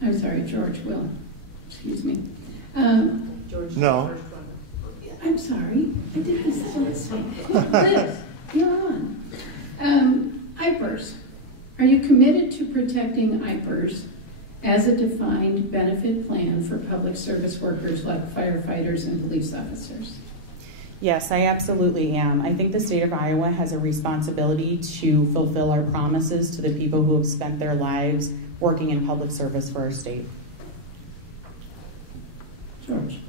I'm sorry, George will. Excuse me. George. No. I'm sorry. I did this last week. Liz, you're on. IPERS. Are you committed to protecting IPERS as a defined benefit plan for public service workers like firefighters and police officers? Yes, I absolutely am. I think the state of Iowa has a responsibility to fulfill our promises to the people who have spent their lives working in public service for our state. George.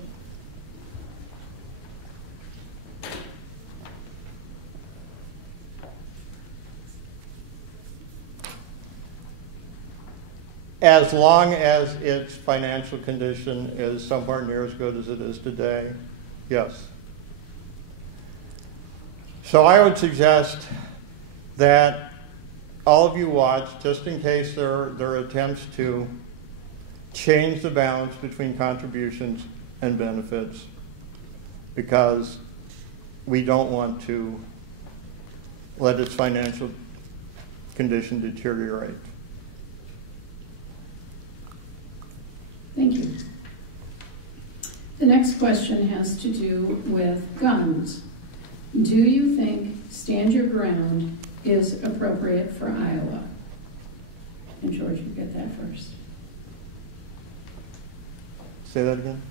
As long as its financial condition is somewhere near as good as it is today, yes. So I would suggest that all of you watch, just in case there are attempts to change the balance between contributions and benefits, because we don't want to let its financial condition deteriorate. Thank you. The next question has to do with guns. Do you think stand your ground is appropriate for Iowa? And George, you get that first. Say that again?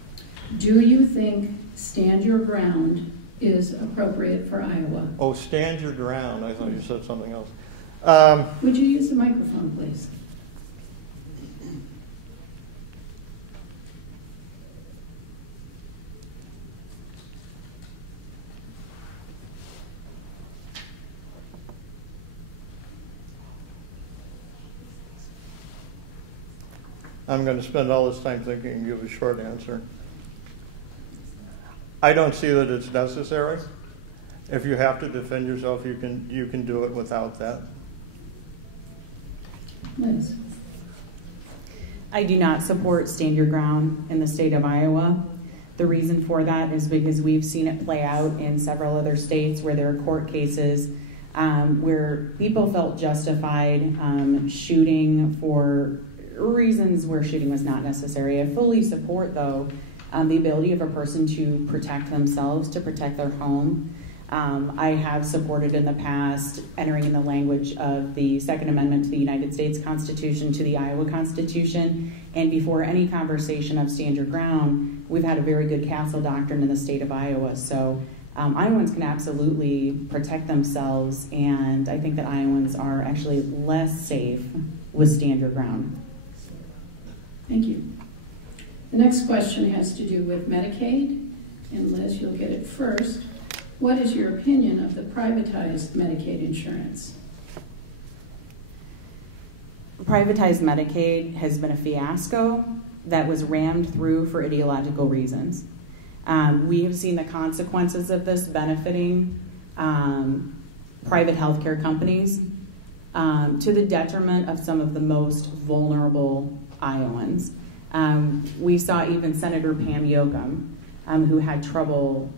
Do you think stand your ground is appropriate for Iowa? Oh, stand your ground. I thought you said something else. Would you use the microphone, please? I'm going to spend all this time thinking and give a short answer. I don't see that it's necessary. If you have to defend yourself, you can do it without that. Liz. I do not support stand your ground in the state of Iowa. The reason for that is because we've seen it play out in several other states where there are court cases where people felt justified shooting for reasons where shooting was not necessary. I fully support, though, the ability of a person to protect themselves, to protect their home. I have supported in the past entering in the language of the Second Amendment to the United States Constitution to the Iowa Constitution, and before any conversation of stand your ground, we've had a very good castle doctrine in the state of Iowa. So Iowans can absolutely protect themselves, and I think that Iowans are actually less safe with stand your ground. Thank you. The next question has to do with Medicaid, and Liz, you'll get it first. What is your opinion of the privatized Medicaid insurance? Privatized Medicaid has been a fiasco that was rammed through for ideological reasons. We have seen the consequences of this benefiting private healthcare companies to the detriment of some of the most vulnerable Iowans. We saw even Senator Pam Yoakum, who had trouble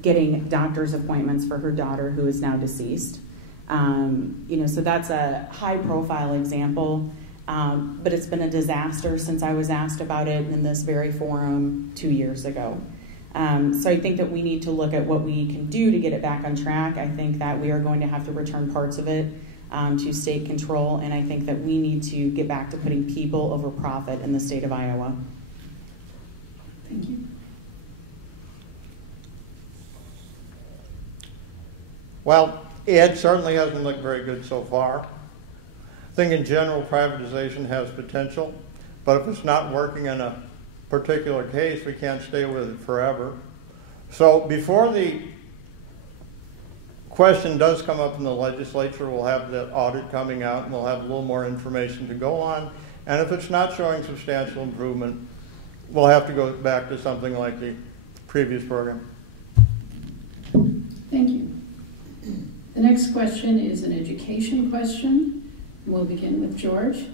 getting doctor's appointments for her daughter, who is now deceased. So that's a high-profile example, but it's been a disaster since I was asked about it in this very forum 2 years ago. So I think that we need to look at what we can do to get it back on track. I think that we are going to have to return parts of it to state control, and I think that we need to get back to putting people over profit in the state of Iowa. Thank you. Well, it certainly hasn't looked very good so far. I think in general privatization has potential, but if it's not working in a particular case, we can't stay with it forever. So before the question does come up in the legislature, we'll have the audit coming out and we'll have a little more information to go on. And if it's not showing substantial improvement, we'll have to go back to something like the previous program. Thank you. The next question is an education question. We'll begin with George.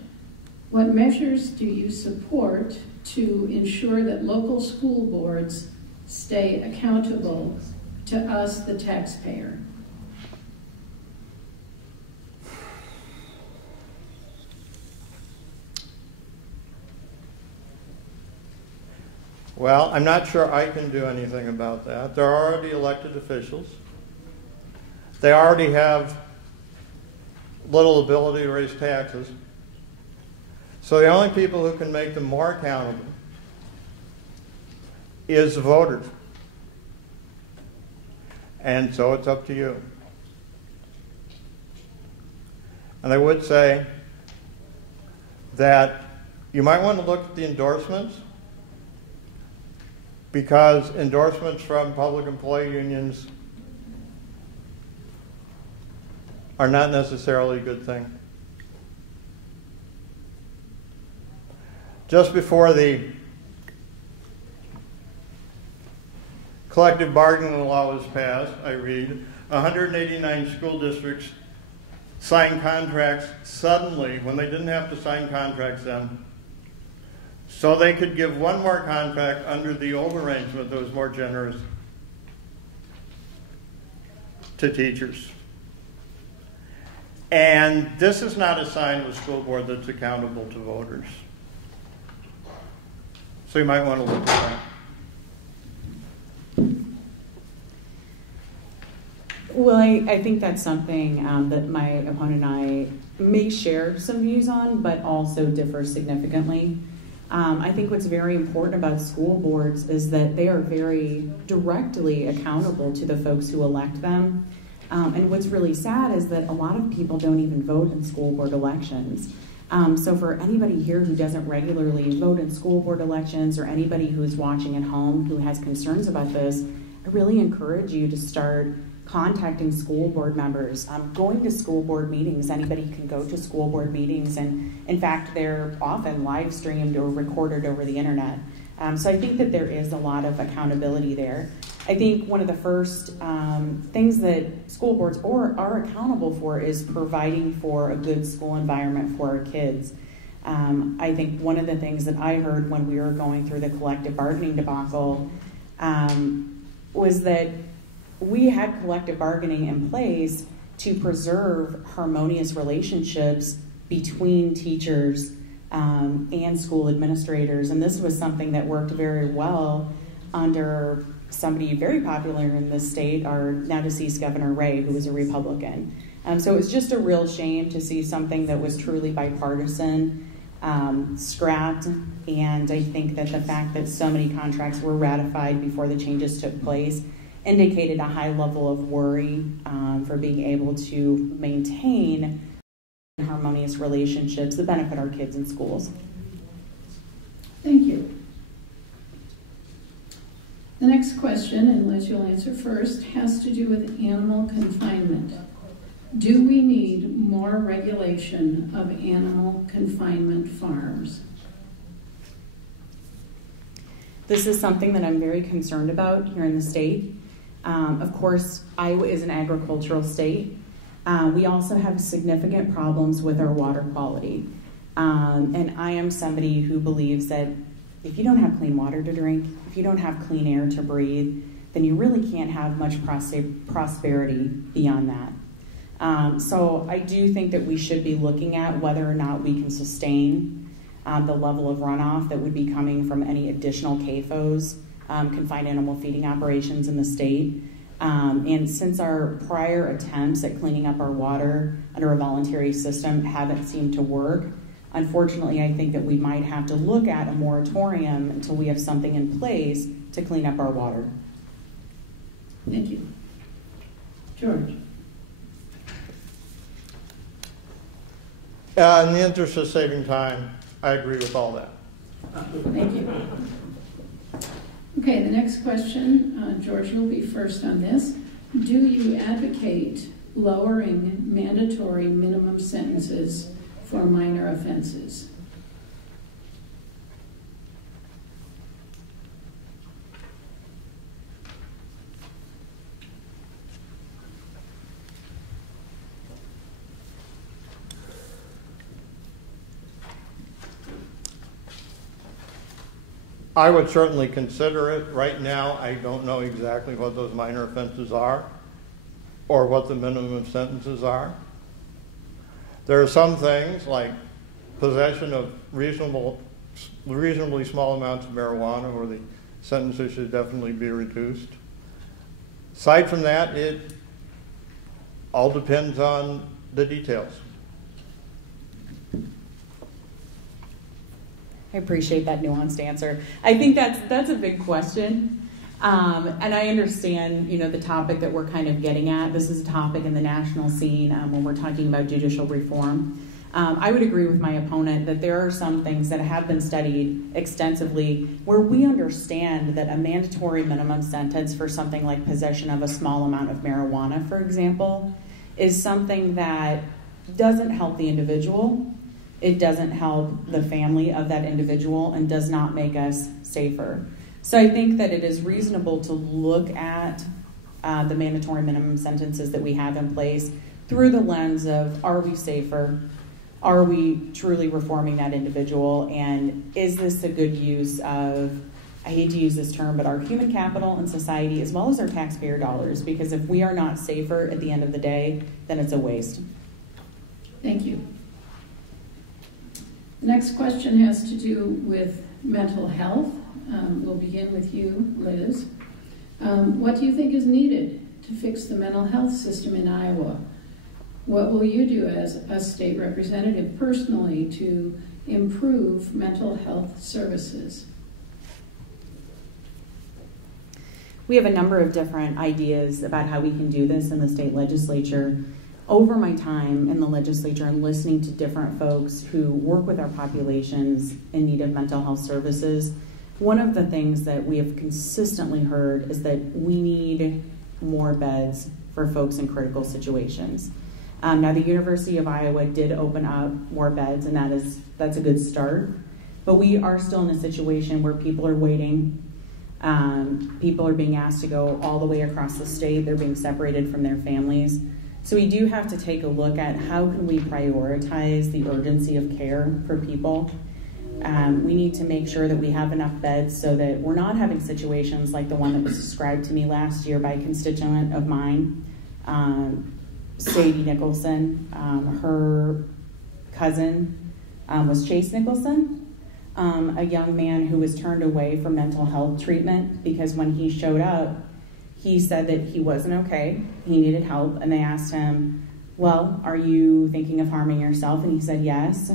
What measures do you support to ensure that local school boards stay accountable to us, the taxpayer? Well, I'm not sure I can do anything about that. They're already elected officials. They already have little ability to raise taxes. So the only people who can make them more accountable is the voters. And so it's up to you. And I would say that you might want to look at the endorsements, because endorsements from public employee unions are not necessarily a good thing. Just before the collective bargaining law was passed, I read, 189 school districts signed contracts suddenly when they didn't have to sign contracts then, so they could give one more contract under the old arrangement that was more generous to teachers. And this is not a sign of a school board that's accountable to voters. So you might want to look at that. Well, I think that's something that my opponent and I may share some views on, but also differ significantly. I think what's very important about school boards is that they are very directly accountable to the folks who elect them. And what's really sad is that a lot of people don't even vote in school board elections. So for anybody here who doesn't regularly vote in school board elections, or anybody who's watching at home who has concerns about this, I really encourage you to start contacting school board members, going to school board meetings. Anybody can go to school board meetings, and in fact, they're often live streamed or recorded over the internet. So I think that there is a lot of accountability there. I think one of the first things that school boards are accountable for is providing for a good school environment for our kids. I think one of the things that I heard when we were going through the collective bargaining debacle was that we had collective bargaining in place to preserve harmonious relationships between teachers and school administrators. And this was something that worked very well under somebody very popular in this state, our now deceased Governor Ray, who was a Republican. So it was just a real shame to see something that was truly bipartisan scrapped. And I think that the fact that so many contracts were ratified before the changes took place indicated a high level of worry for being able to maintain harmonious relationships that benefit our kids in schools. Thank you. The next question, unless you'll answer first, has to do with animal confinement. Do we need more regulation of animal confinement farms? This is something that I'm very concerned about here in the state. Of course, Iowa is an agricultural state. We also have significant problems with our water quality. And I am somebody who believes that if you don't have clean water to drink, if you don't have clean air to breathe, then you really can't have much prosperity beyond that. So I do think that we should be looking at whether or not we can sustain the level of runoff that would be coming from any additional CAFOs, confined animal feeding operations in the state. And since our prior attempts at cleaning up our water under a voluntary system haven't seemed to work, unfortunately, I think that we might have to look at a moratorium until we have something in place to clean up our water. Thank you. George. In the interest of saving time, I agree with all that. Thank you. Okay, the next question, George, you'll be first on this. Do you advocate lowering mandatory minimum sentences for minor offenses? I would certainly consider it. Right now, I don't know exactly what those minor offenses are or what the minimum sentences are. There are some things like possession of reasonably small amounts of marijuana, where the sentences should definitely be reduced. Aside from that, it all depends on the details. I appreciate that nuanced answer. I think that's a big question. And I understand, the topic that we're kind of getting at. This is a topic in the national scene when we're talking about judicial reform. I would agree with my opponent that there are some things that have been studied extensively where we understand that a mandatory minimum sentence for something like possession of a small amount of marijuana, for example, is something that doesn't help the individual. It doesn't help the family of that individual and does not make us safer. So I think that it is reasonable to look at the mandatory minimum sentences that we have in place through the lens of, are we safer? Are we truly reforming that individual? And is this a good use of, I hate to use this term, but our human capital in society as well as our taxpayer dollars? Because if we are not safer at the end of the day, then it's a waste. Thank you. The next question has to do with mental health. We'll begin with you, Liz. What do you think is needed to fix the mental health system in Iowa? What will you do as a state representative personally to improve mental health services? We have a number of different ideas about how we can do this in the state legislature. Over my time in the legislature and listening to different folks who work with our populations in need of mental health services, one of the things that we have consistently heard is that we need more beds for folks in critical situations. Now, the University of Iowa did open up more beds, and that's a good start. But we are still in a situation where people are waiting. People are being asked to go all the way across the state. They're being separated from their families. So we do have to take a look at how can we prioritize the urgency of care for people. We need to make sure that we have enough beds so that we're not having situations like the one that was described to me last year by a constituent of mine, Sadie Nicholson. Her cousin was Chase Nicholson, a young man who was turned away from mental health treatment because when he showed up, he said that he wasn't okay, he needed help, and they asked him, well, are you thinking of harming yourself? And he said, yes.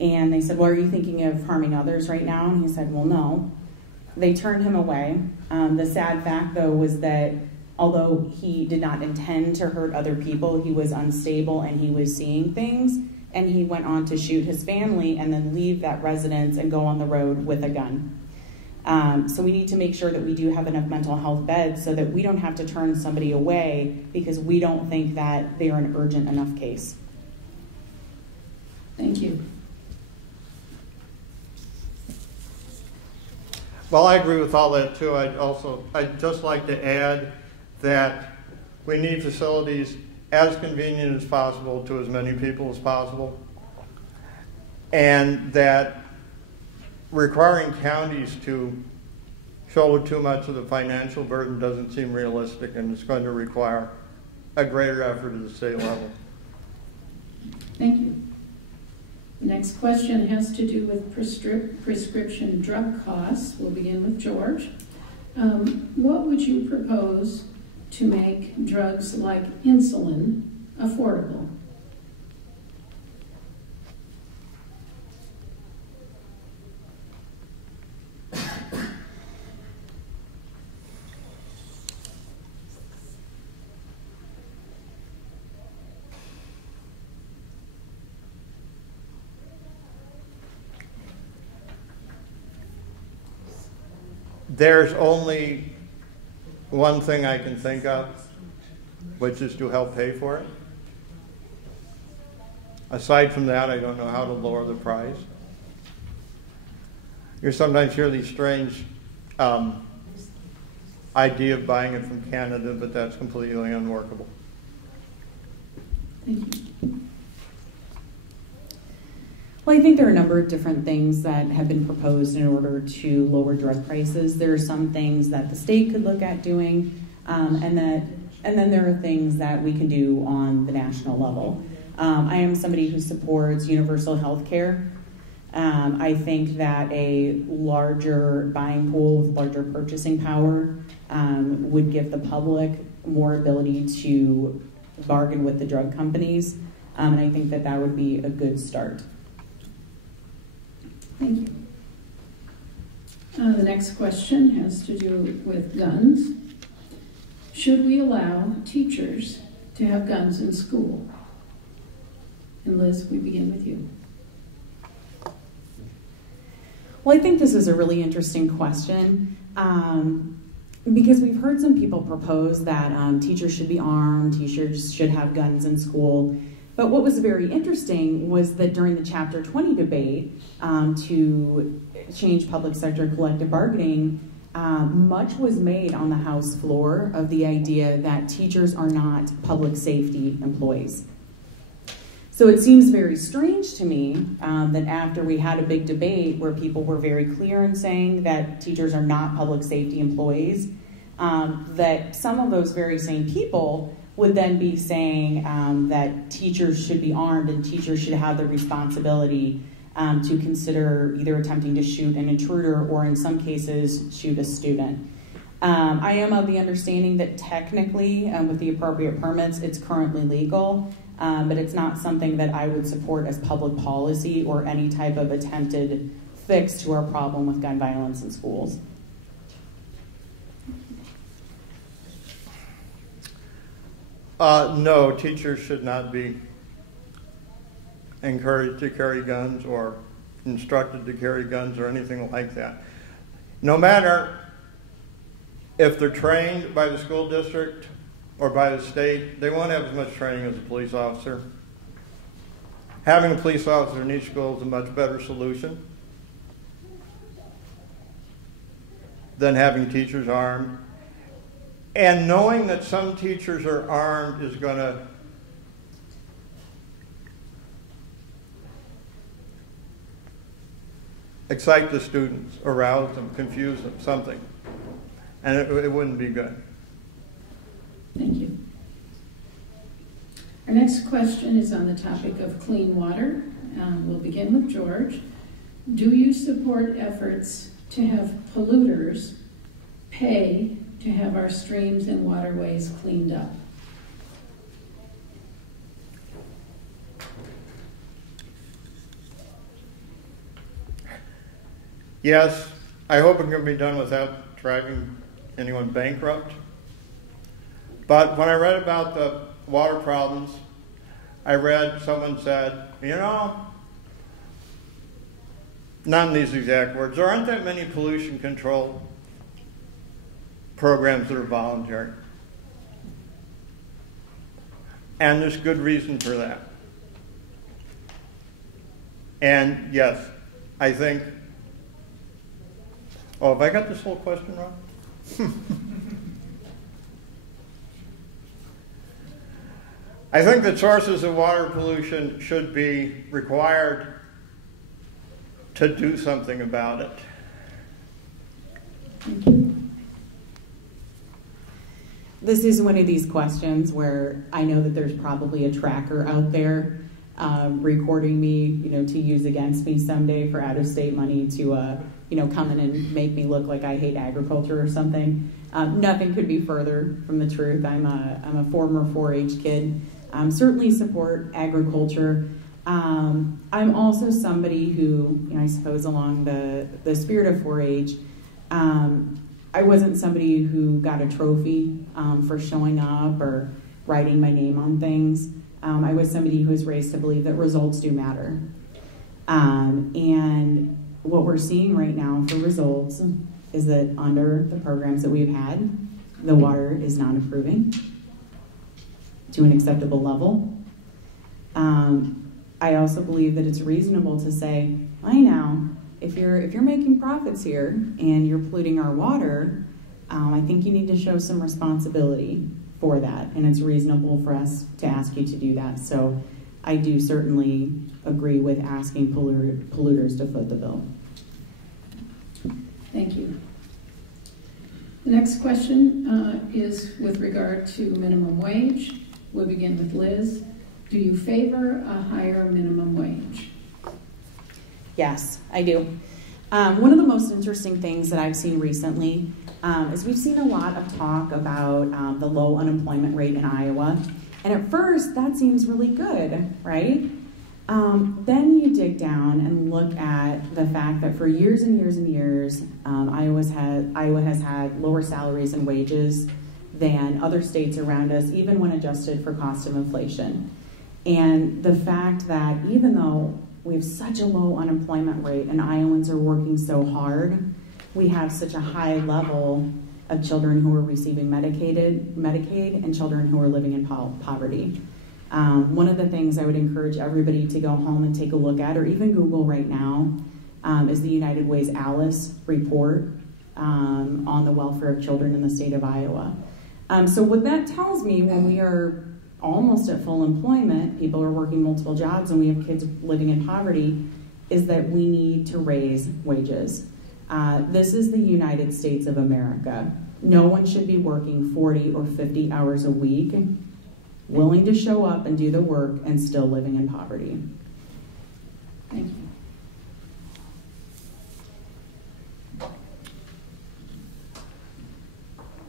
And they said, well, are you thinking of harming others right now? And he said, well, no. They turned him away. The sad fact, though, was that although he did not intend to hurt other people, he was unstable and he was seeing things, and he went on to shoot his family and then leave that residence and go on the road with a gun. So we need to make sure that we do have enough mental health beds so that we don't have to turn somebody away because we don't think that they are an urgent enough case. Thank you. Well, I agree with all that too. I'd just like to add that we need facilities as convenient as possible to as many people as possible, and that requiring counties to shoulder too much of the financial burden doesn't seem realistic, and it's going to require a greater effort at the state level. Thank you. The next question has to do with prescription drug costs. We'll begin with George. What would you propose to make drugs like insulin affordable? There's only one thing I can think of, which is to help pay for it. Aside from that, I don't know how to lower the price. You sometimes hear these strange idea of buying it from Canada, but that's completely unworkable. Thank you. Well, I think there are a number of different things that have been proposed in order to lower drug prices. There are some things that the state could look at doing, and then there are things that we can do on the national level. I am somebody who supports universal health care. I think that a larger buying pool with larger purchasing power would give the public more ability to bargain with the drug companies, and I think that that would be a good start. Thank you. The next question has to do with guns. Should we allow teachers to have guns in school? And Liz, we begin with you. Well, I think this is a really interesting question because we've heard some people propose that teachers should be armed, teachers should have guns in school. But what was very interesting was that during the Chapter 20 debate to change public sector collective bargaining, much was made on the House floor of the idea that teachers are not public safety employees. So it seems very strange to me that after we had a big debate where people were very clear in saying that teachers are not public safety employees, that some of those very same people would then be saying that teachers should be armed and teachers should have the responsibility to consider either attempting to shoot an intruder or in some cases shoot a student. I am of the understanding that technically with the appropriate permits it's currently legal, but it's not something that I would support as public policy or any type of attempted fix to our problem with gun violence in schools. No, teachers should not be encouraged to carry guns or instructed to carry guns or anything like that. No matter if they're trained by the school district or by the state, they won't have as much training as a police officer. Having a police officer in each school is a much better solution than having teachers armed. And knowing that some teachers are armed is going to excite the students, arouse them, confuse them, something. And it wouldn't be good. Thank you. Our next question is on the topic of clean water. We'll begin with George. Do you support efforts to have polluters pay to have our streams and waterways cleaned up? Yes, I hope it can be done without driving anyone bankrupt. But when I read about the water problems, I read someone said, you know, not in these exact words, there aren't that many pollution control programs that are voluntary. And there's good reason for that. And yes, I think, oh, have I got this whole question wrong? I think that sources of water pollution should be required to do something about it. Thank you. This is one of these questions where I know that there's probably a tracker out there recording me, to use against me someday for out-of-state money to, come in and make me look like I hate agriculture or something. Nothing could be further from the truth. I'm a former 4-H kid. Certainly support agriculture. I'm also somebody who, I suppose along the spirit of 4-H, I wasn't somebody who got a trophy for showing up or writing my name on things. I was somebody who was raised to believe that results do matter. And what we're seeing right now for results is that under the programs that we've had, the water is not improving to an acceptable level. I also believe that it's reasonable to say, now, if you're making profits here and you're polluting our water, I think you need to show some responsibility for that, and it's reasonable for us to ask you to do that. So I do certainly agree with asking polluters to foot the bill. Thank you. The next question is with regard to minimum wage. We'll begin with Liz. Do you favor a higher minimum wage? Yes, I do. One of the most interesting things that I've seen recently is we've seen a lot of talk about the low unemployment rate in Iowa. And at first, that seems really good, right? Then you dig down and look at the fact that for years and years and years, Iowa has had lower salaries and wages than other states around us, even when adjusted for cost of inflation. And the fact that even though we have such a low unemployment rate and Iowans are working so hard, we have such a high level of children who are receiving Medicaid and children who are living in poverty. One of the things I would encourage everybody to go home and take a look at, or even Google right now, is the United Way's ALICE report on the welfare of children in the state of Iowa. So what that tells me, when we are almost at full employment, people are working multiple jobs, and we have kids living in poverty, is that we need to raise wages. This is the United States of America. No one should be working 40 or 50 hours a week, willing to show up and do the work and still living in poverty. Thank you.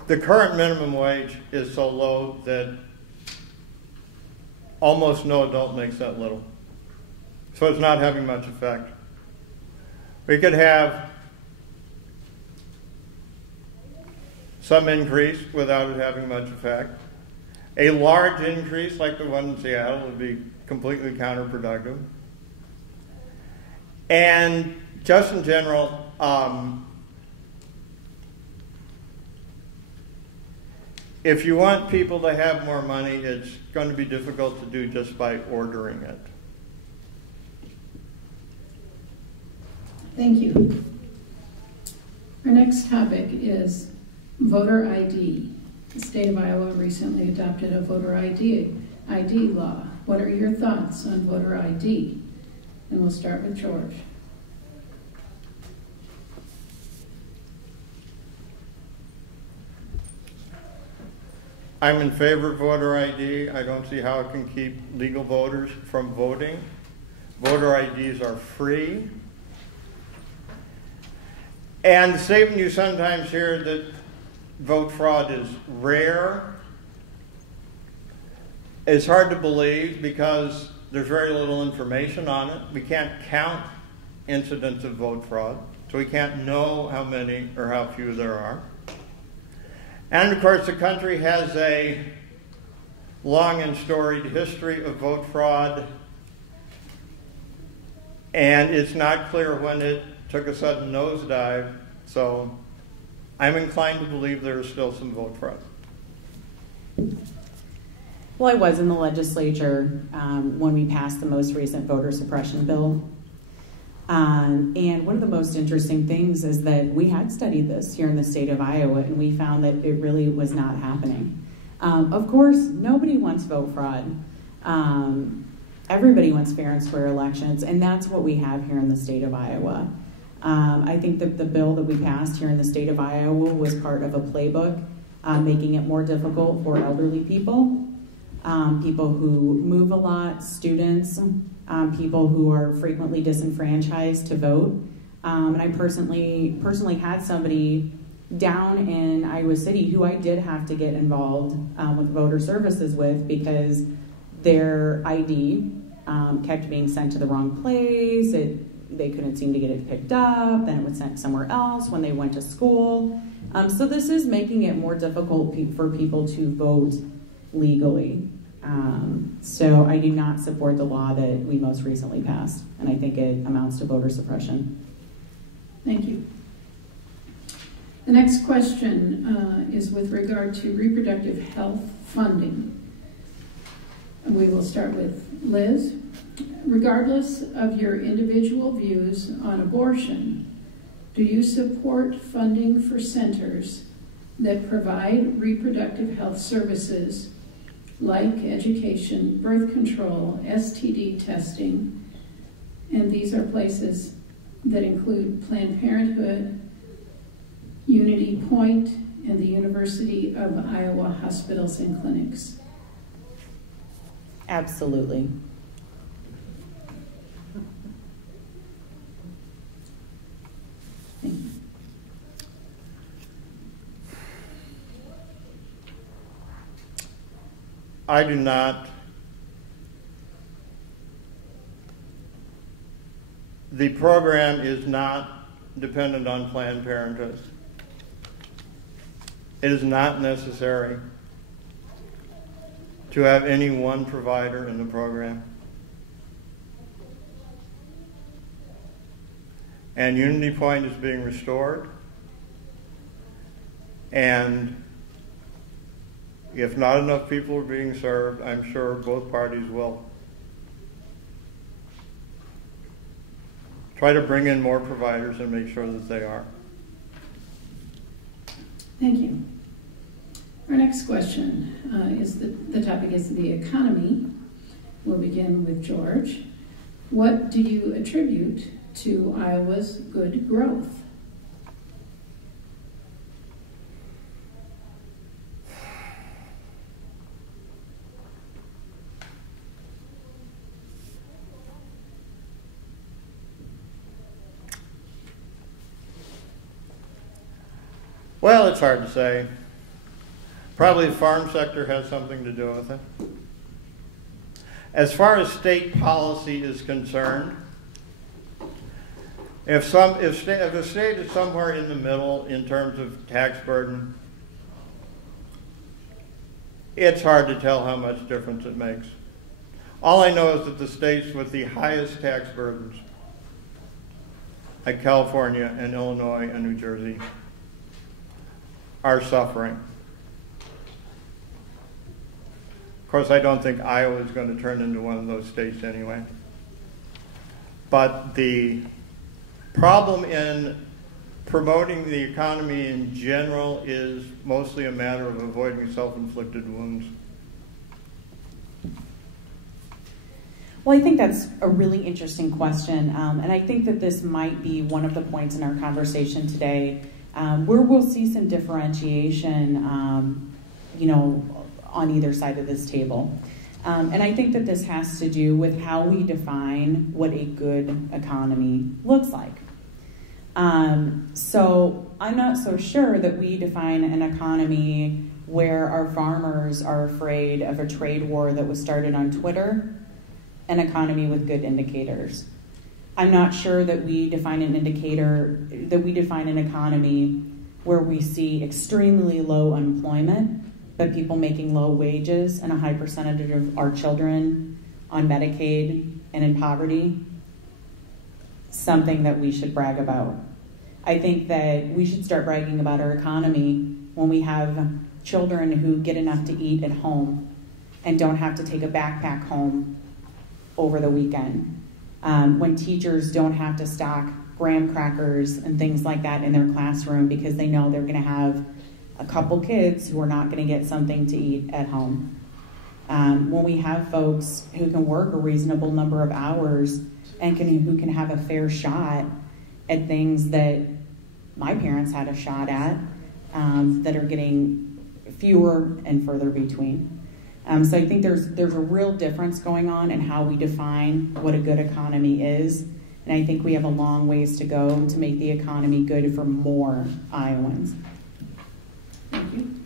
The current minimum wage is so low that almost no adult makes that little. So it's not having much effect. We could have some increase without it having much effect. A large increase like the one in Seattle would be completely counterproductive. And just in general, if you want people to have more money, it's going to be difficult to do just by ordering it. Thank you. Our next topic is voter ID. The state of Iowa recently adopted a voter ID law. What are your thoughts on voter ID? And we'll start with George. I'm in favor of voter ID. I don't see how it can keep legal voters from voting. Voter IDs are free. And the statement you sometimes hear that vote fraud is rare is hard to believe because there's very little information on it. We can't count incidents of vote fraud, so we can't know how many or how few there are. And of course, the country has a long and storied history of vote fraud, and it's not clear when it took a sudden nosedive, so I'm inclined to believe there is still some vote fraud. Well, I was in the legislature when we passed the most recent voter suppression bill. And one of the most interesting things is that we had studied this here in the state of Iowa, and we found that it really was not happening. Of course, nobody wants vote fraud. Everybody wants fair and square elections, and that's what we have here in the state of Iowa. I think that the bill that we passed here in the state of Iowa was part of a playbook making it more difficult for elderly people, people who move a lot, students, people who are frequently disenfranchised to vote. And I personally had somebody down in Iowa City who I did have to get involved with voter services with because their ID kept being sent to the wrong place. They couldn't seem to get it picked up, then it was sent somewhere else when they went to school. So this is making it more difficult for people to vote legally. So I do not support the law that we most recently passed, and I think it amounts to voter suppression. Thank you. The next question is with regard to reproductive health funding. We will start with Liz. Regardless of your individual views on abortion, do you support funding for centers that provide reproductive health services like education, birth control, STD testing, and these are places that include Planned Parenthood, Unity Point, and the University of Iowa Hospitals and Clinics? Absolutely. Thank you. I do not. The program is not dependent on Planned Parenthood. It is not necessary to have any one provider in the program. And Unity Point is being restored. And if not enough people are being served, I'm sure both parties will try to bring in more providers and make sure that they are. Thank you. Our next question is the topic is the economy. We'll begin with George. What do you attribute to Iowa's good growth? Well, it's hard to say. Probably the farm sector has something to do with it. As far as state policy is concerned, if a state is somewhere in the middle in terms of tax burden, it's hard to tell how much difference it makes. All I know is that the states with the highest tax burdens, like California and Illinois and New Jersey, are suffering. Of course, I don't think Iowa is going to turn into one of those states anyway. But the problem in promoting the economy in general is mostly a matter of avoiding self-inflicted wounds. Well, I think that's a really interesting question, and I think that this might be one of the points in our conversation today where we'll see some differentiation, on either side of this table. And I think that this has to do with how we define what a good economy looks like. So I'm not so sure that we define an economy where our farmers are afraid of a trade war that was started on Twitter, an economy with good indicators. I'm not sure that we define an economy where we see extremely low unemployment, but people making low wages and a high percentage of our children on Medicaid and in poverty, something that we should brag about. I think that we should start bragging about our economy when we have children who get enough to eat at home and don't have to take a backpack home over the weekend. When teachers don't have to stock graham crackers and things like that in their classroom because they know they're going to have a couple kids who are not going to get something to eat at home. When we have folks who can work a reasonable number of hours and who can have a fair shot at things that my parents had a shot at, that are getting fewer and further between. So I think there's a real difference going on in how we define what a good economy is. And I think we have a long ways to go to make the economy good for more Iowans. Thank you.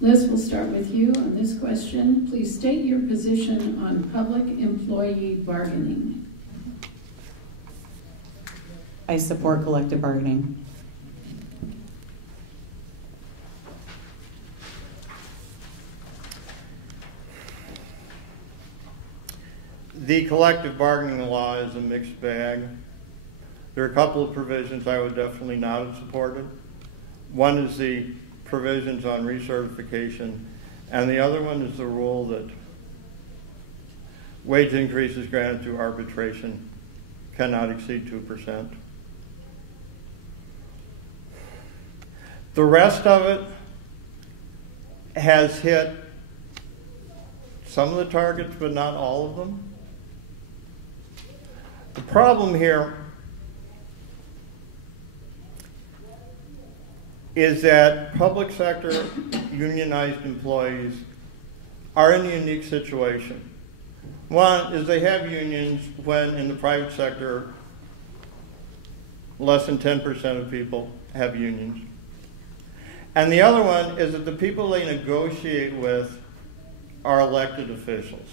Liz, we'll start with you on this question. Please state your position on public employee bargaining. I support collective bargaining. The collective bargaining law is a mixed bag. There are a couple of provisions I would definitely not have supported. One is the provisions on recertification, and the other one is the rule that wage increases granted through arbitration cannot exceed 2%. The rest of it has hit some of the targets, but not all of them. The problem here is that public sector unionized employees are in a unique situation. One is they have unions when in the private sector, less than 10% of people have unions. And the other one is that the people they negotiate with are elected officials.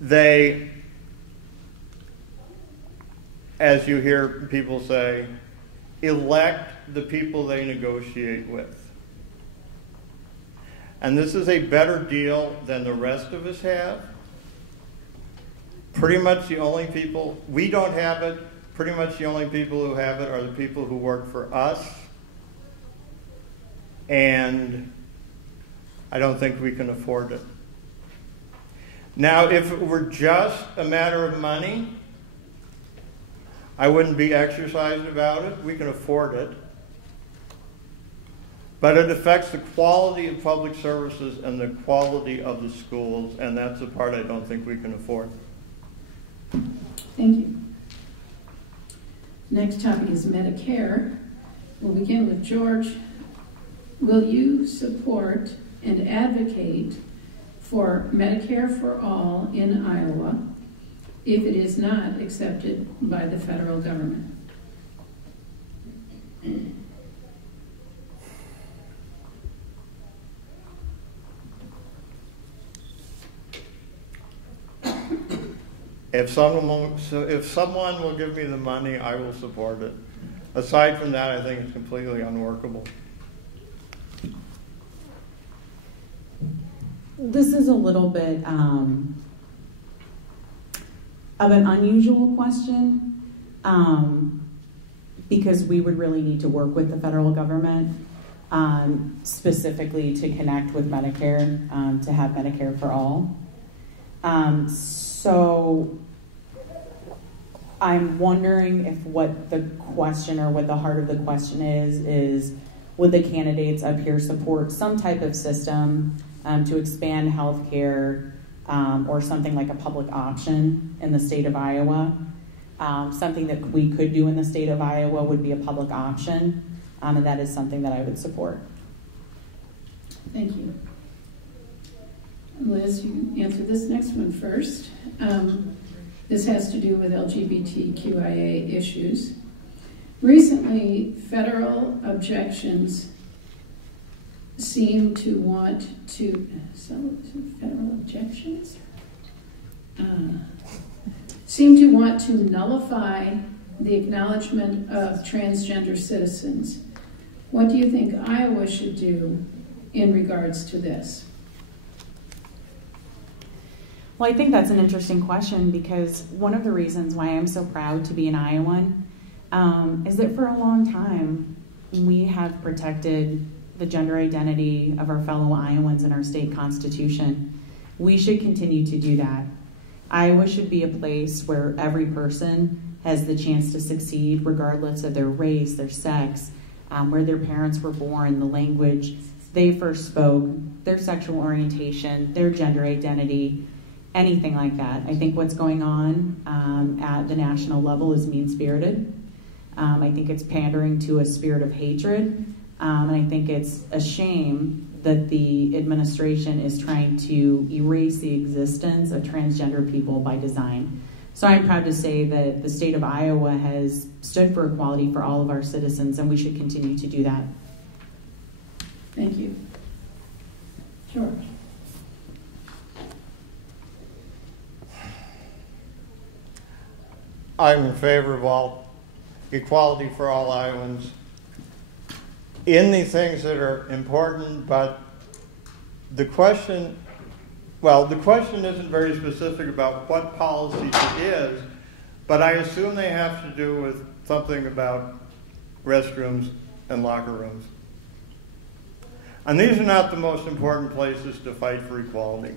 They, as you hear people say, elect the people they negotiate with. And this is a better deal than the rest of us have. Pretty much the only people, we don't have it, pretty much the only people who have it are the people who work for us. And I don't think we can afford it. Now, if it were just a matter of money, I wouldn't be exercised about it. We can afford it. But it affects the quality of public services and the quality of the schools, and that's the part I don't think we can afford. Thank you. Next topic is Medicare. We'll begin with George. Will you support and advocate for Medicare for all in Iowa if it is not accepted by the federal government? If someone will give me the money, I will support it. Aside from that, I think it's completely unworkable. This is a little bit of an unusual question because we would really need to work with the federal government specifically to connect with Medicare, to have Medicare for all. So I'm wondering if what the question or what the heart of the question is would the candidates up here support some type of system to expand health care or something like a public option in the state of Iowa? Something that we could do in the state of Iowa would be a public option, and that is something that I would support. Thank you. Liz, you answer this next one first. This has to do with LGBTQIA issues. Recently, federal objections seem to want to, seem to want to nullify the acknowledgement of transgender citizens. What do you think Iowa should do in regards to this? Well, I think that's an interesting question because one of the reasons why I'm so proud to be an Iowan is that for a long time we have protected the gender identity of our fellow Iowans in our state constitution. We should continue to do that. Iowa should be a place where every person has the chance to succeed regardless of their race, their sex, where their parents were born, the language they first spoke, their sexual orientation, their gender identity, anything like that. I think what's going on at the national level is mean-spirited. I think it's pandering to a spirit of hatred. And I think it's a shame that the administration is trying to erase the existence of transgender people by design. So I'm proud to say that the state of Iowa has stood for equality for all of our citizens, and we should continue to do that. Thank you. George. I'm in favor of equality for all Iowans in the things that are important, but the question isn't very specific about what policies it is, but I assume they have to do with something about restrooms and locker rooms. And these are not the most important places to fight for equality.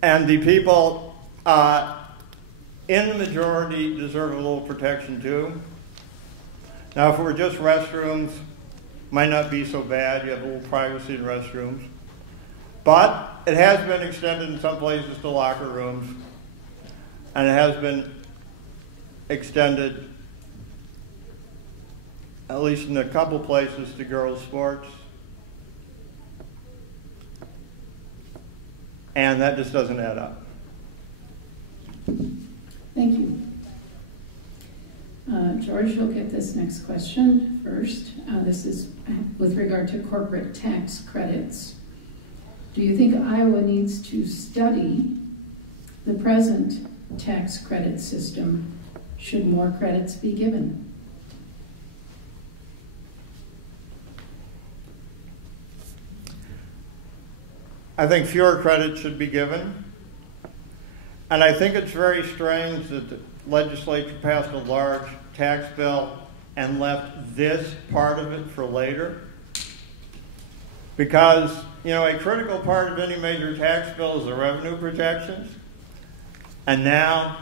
And the people in the majority deserve a little protection too. Now, if it were just restrooms, might not be so bad. You have a little privacy in restrooms. But it has been extended in some places to locker rooms, and it has been extended, at least in a couple places, to girls' sports. And that just doesn't add up. Thank you. George, you'll get this next question first. This is with regard to corporate tax credits. Do you think Iowa needs to study the present tax credit system? Should more credits be given? I think fewer credits should be given. And I think it's very strange that the legislature passed a large tax bill and left this part of it for later. Because, a critical part of any major tax bill is the revenue projections. And now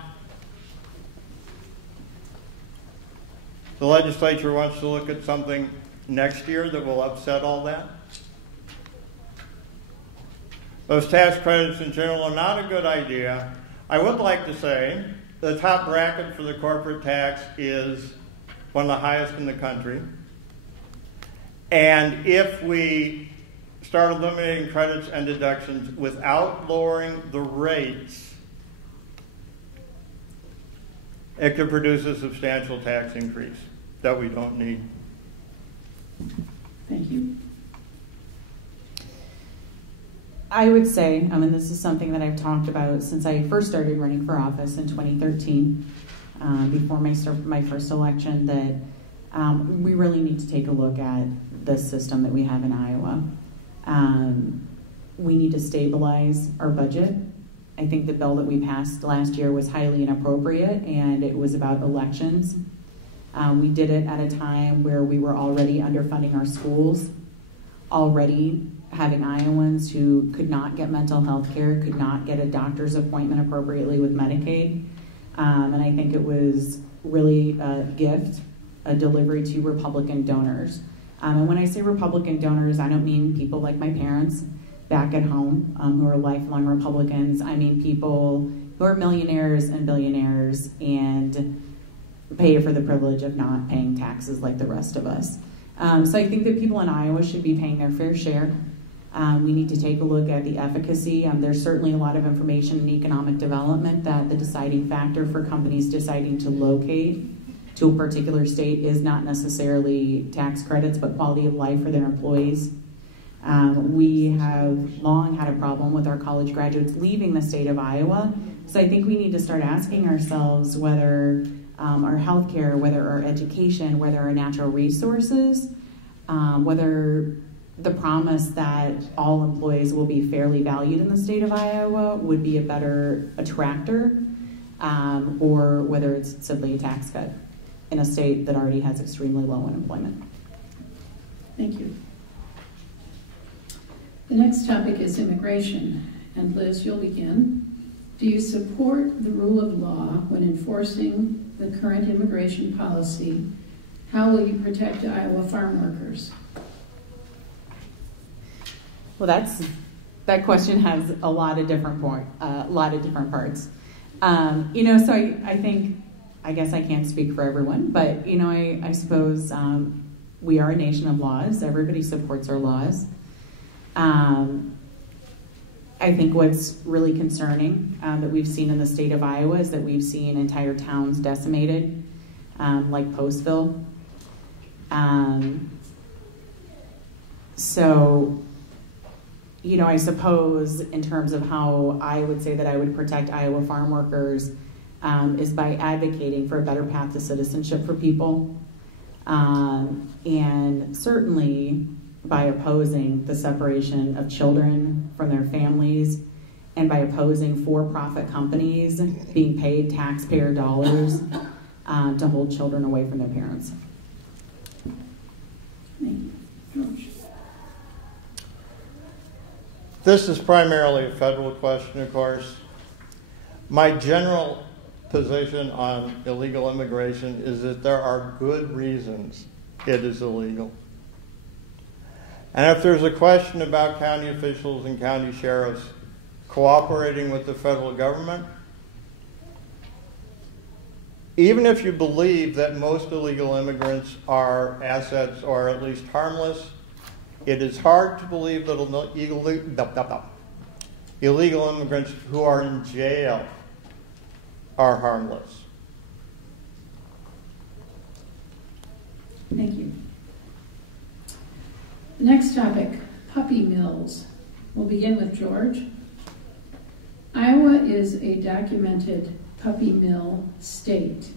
the legislature wants to look at something next year that will upset all that. Those tax credits in general are not a good idea. I would like to say the top bracket for the corporate tax is one of the highest in the country. And if we start eliminating credits and deductions without lowering the rates, it could produce a substantial tax increase that we don't need. Thank you. I would say, this is something that I've talked about since I first started running for office in 2013, before my first election, that we really need to take a look at the system that we have in Iowa. We need to stabilize our budget. I think the bill that we passed last year was highly inappropriate, and it was about elections. We did it at a time where we were already underfunding our schools, already having Iowans who could not get mental health care, could not get a doctor's appointment appropriately with Medicaid. And I think it was really a gift, a delivery to Republican donors. And when I say Republican donors, I don't mean people like my parents back at home who are lifelong Republicans. I mean people who are millionaires and billionaires and pay for the privilege of not paying taxes like the rest of us. So I think that people in Iowa should be paying their fair share. We need to take a look at the efficacy. There's certainly a lot of information in economic development that the deciding factor for companies deciding to locate to a particular state is not necessarily tax credits, but quality of life for their employees. We have long had a problem with our college graduates leaving the state of Iowa. So I think we need to start asking ourselves whether our healthcare, whether our education, whether our natural resources, whether the promise that all employees will be fairly valued in the state of Iowa would be a better attractor, or whether it's simply a tax cut in a state that already has extremely low unemployment. Thank you. The next topic is immigration. And Liz, you'll begin. Do you support the rule of law when enforcing the current immigration policy? How will you protect Iowa farm workers? Well, that question has a lot of different parts. So I guess I can't speak for everyone, but I suppose we are a nation of laws. Everybody supports our laws. I think what's really concerning that we've seen in the state of Iowa is that we've seen entire towns decimated, like Postville. I suppose in terms of how I would say that I would protect Iowa farm workers is by advocating for a better path to citizenship for people, and certainly by opposing the separation of children from their families, and by opposing for-profit companies being paid taxpayer dollars to hold children away from their parents. This is primarily a federal question, of course. My general position on illegal immigration is that there are good reasons it is illegal. And if there's a question about county officials and county sheriffs cooperating with the federal government, even if you believe that most illegal immigrants are assets or at least harmless, it is hard to believe that illegal immigrants who are in jail are harmless. Thank you. Next topic, puppy mills. We'll begin with George. Iowa is a documented puppy mill state.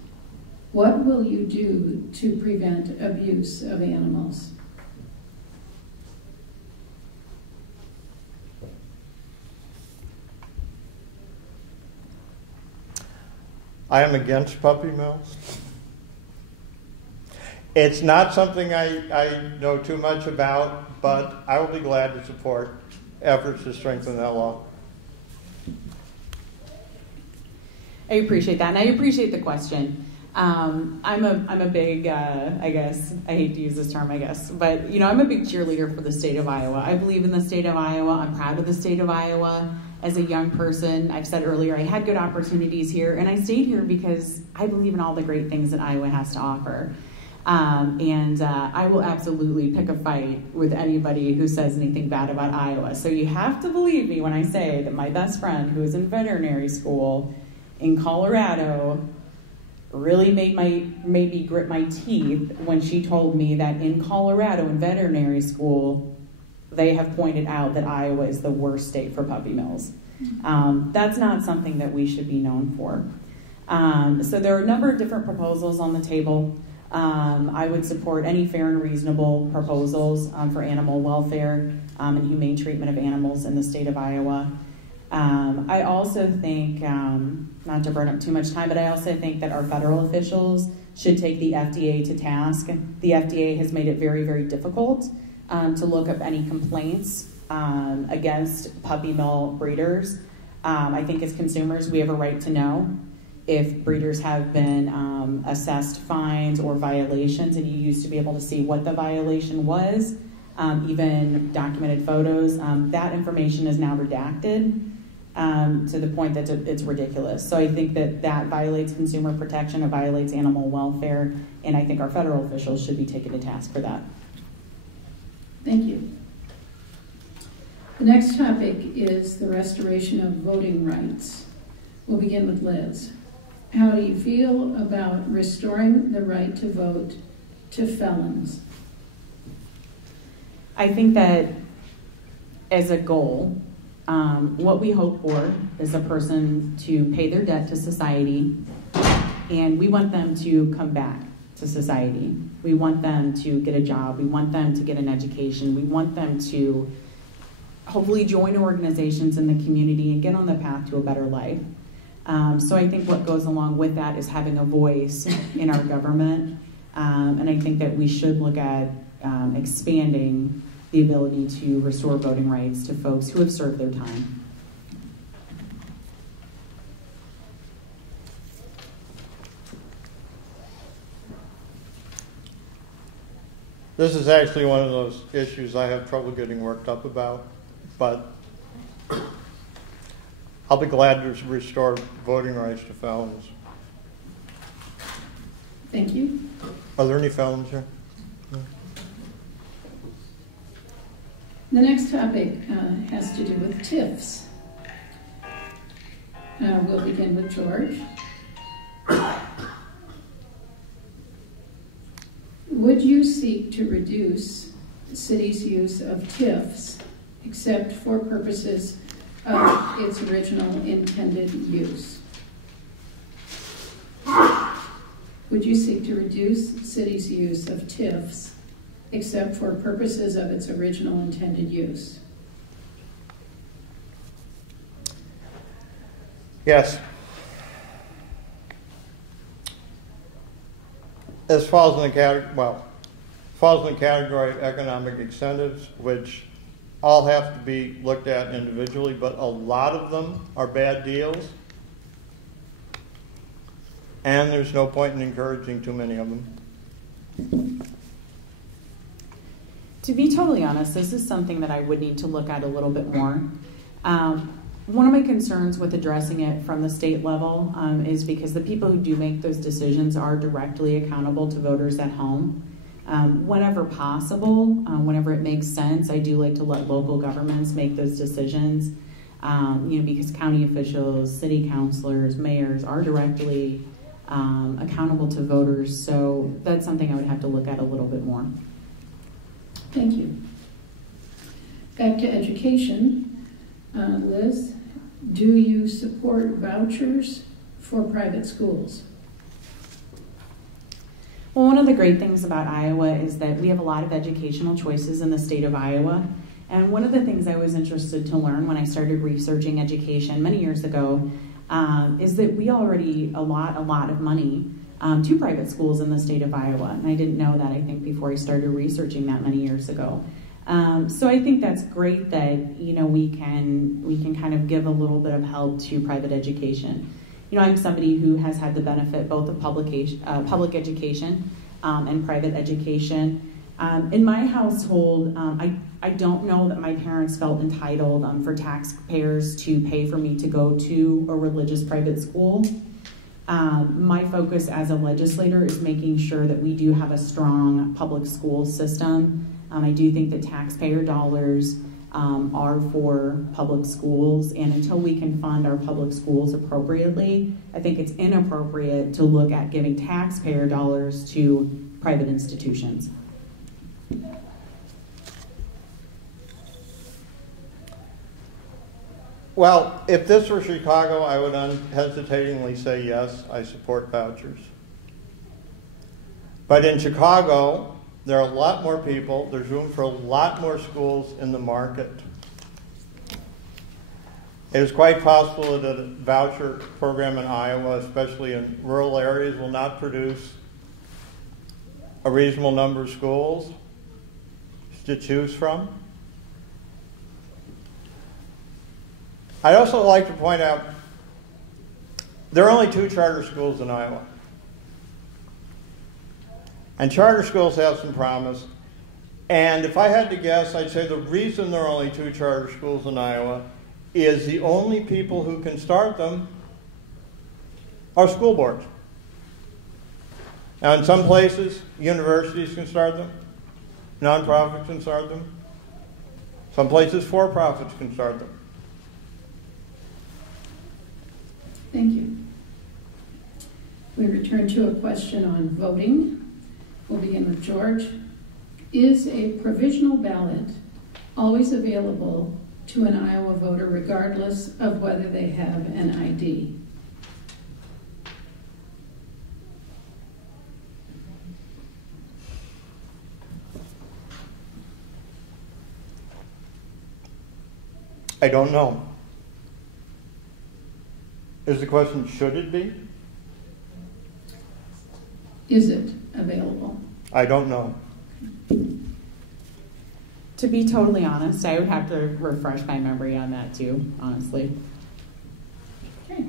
What will you do to prevent abuse of animals? I am against puppy mills. It's not something I know too much about, but I will be glad to support efforts to strengthen that law. I appreciate that, and I appreciate the question. I'm a big, I guess, I hate to use this term, I guess, but, you know, I'm a big cheerleader for the state of Iowa. I believe in the state of Iowa. I'm proud of the state of Iowa. As a young person, I've said earlier, I had good opportunities here, and I stayed here because I believe in all the great things that Iowa has to offer. I will absolutely pick a fight with anybody who says anything bad about Iowa. So you have to believe me when I say that my best friend, who is in veterinary school in Colorado, really made me grit my teeth when she told me that in Colorado, in veterinary school, they have pointed out that Iowa is the worst state for puppy mills. That's not something that we should be known for. So there are a number of different proposals on the table. I would support any fair and reasonable proposals for animal welfare and humane treatment of animals in the state of Iowa. I also think, not to burn up too much time, but I also think that our federal officials should take the FDA to task. The FDA has made it very, very difficult to look up any complaints against puppy mill breeders. I think as consumers, we have a right to know if breeders have been assessed fines or violations, and you used to be able to see what the violation was, even documented photos. That information is now redacted to the point that it's ridiculous. So I think that violates consumer protection, it violates animal welfare, and I think our federal officials should be taken to task for that. Thank you. The next topic is the restoration of voting rights. We'll begin with Liz. How do you feel about restoring the right to vote to felons? I think that as a goal, what we hope for is a person to pay their debt to society, and we want them to come back to society. We want them to get a job. We want them to get an education. We want them to hopefully join organizations in the community and get on the path to a better life. So I think what goes along with that is having a voice in our government, and I think that we should look at expanding the ability to restore voting rights to folks who have served their time. This is actually one of those issues I have trouble getting worked up about, but I'll be glad to restore voting rights to felons. Thank you. Are there any felons here? No. The next topic has to do with TIFs. We'll begin with George. Would you seek to reduce the city's use of TIFs except for purposes of its original intended use? Would you seek to reduce the city's use of TIFs except for purposes of its original intended use? Yes. This falls in the category of economic incentives, which all have to be looked at individually, but a lot of them are bad deals, and there's no point in encouraging too many of them. To be totally honest, this is something that I would need to look at a little bit more. One of my concerns with addressing it from the state level is because the people who do make those decisions are directly accountable to voters at home. Whenever possible, whenever it makes sense, I do like to let local governments make those decisions, because county officials, city councilors, mayors are directly accountable to voters. So that's something I would have to look at a little bit more. Thank you. Back to education. Liz, do you support vouchers for private schools? Well, one of the great things about Iowa is that we have a lot of educational choices in the state of Iowa. And one of the things I was interested to learn when I started researching education many years ago is that we already allot a lot of money to private schools in the state of Iowa. And I didn't know that, I think, before I started researching that many years ago. So I think that's great that, you know, we can kind of give a little bit of help to private education. You know, I'm somebody who has had the benefit both of public education and private education. In my household, I don't know that my parents felt entitled for taxpayers to pay for me to go to a religious private school. My focus as a legislator is making sure that we do have a strong public school system. I do think that taxpayer dollars are for public schools, and until we can fund our public schools appropriately, I think it's inappropriate to look at giving taxpayer dollars to private institutions. Well, if this were Chicago, I would unhesitatingly say yes, I support vouchers. But in Chicago, there are a lot more people, there's room for a lot more schools in the market. It is quite possible that a voucher program in Iowa, especially in rural areas, will not produce a reasonable number of schools to choose from. I'd also like to point out there are only 2 charter schools in Iowa. And charter schools have some promise. And if I had to guess, I'd say the reason there are only 2 charter schools in Iowa is the only people who can start them are school boards. Now, in some places, universities can start them. Nonprofits can start them. Some places, for-profits can start them. Thank you. We return to a question on voting. We'll begin with George. Is a provisional ballot always available to an Iowa voter regardless of whether they have an ID? I don't know. Is the question, should it be? Is it available? I don't know. To be totally honest, I would have to refresh my memory on that too, honestly. Okay.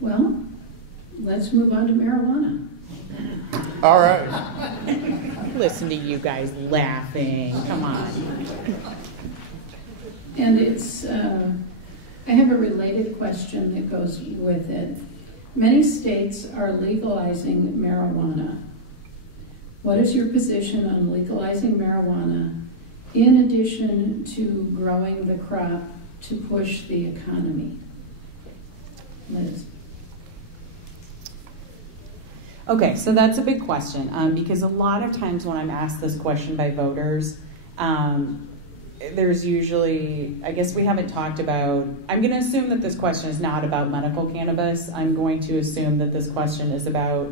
Well, let's move on to marijuana. All right. Listen to you guys laughing. Come on. And it's, I have a related question that goes with it. Many states are legalizing marijuana. What is your position on legalizing marijuana in addition to growing the crop to push the economy? Liz. Okay, so that's a big question because a lot of times when I'm asked this question by voters, there's usually, I guess we haven't talked about, I'm going to assume that this question is not about medical cannabis. I'm going to assume that this question is about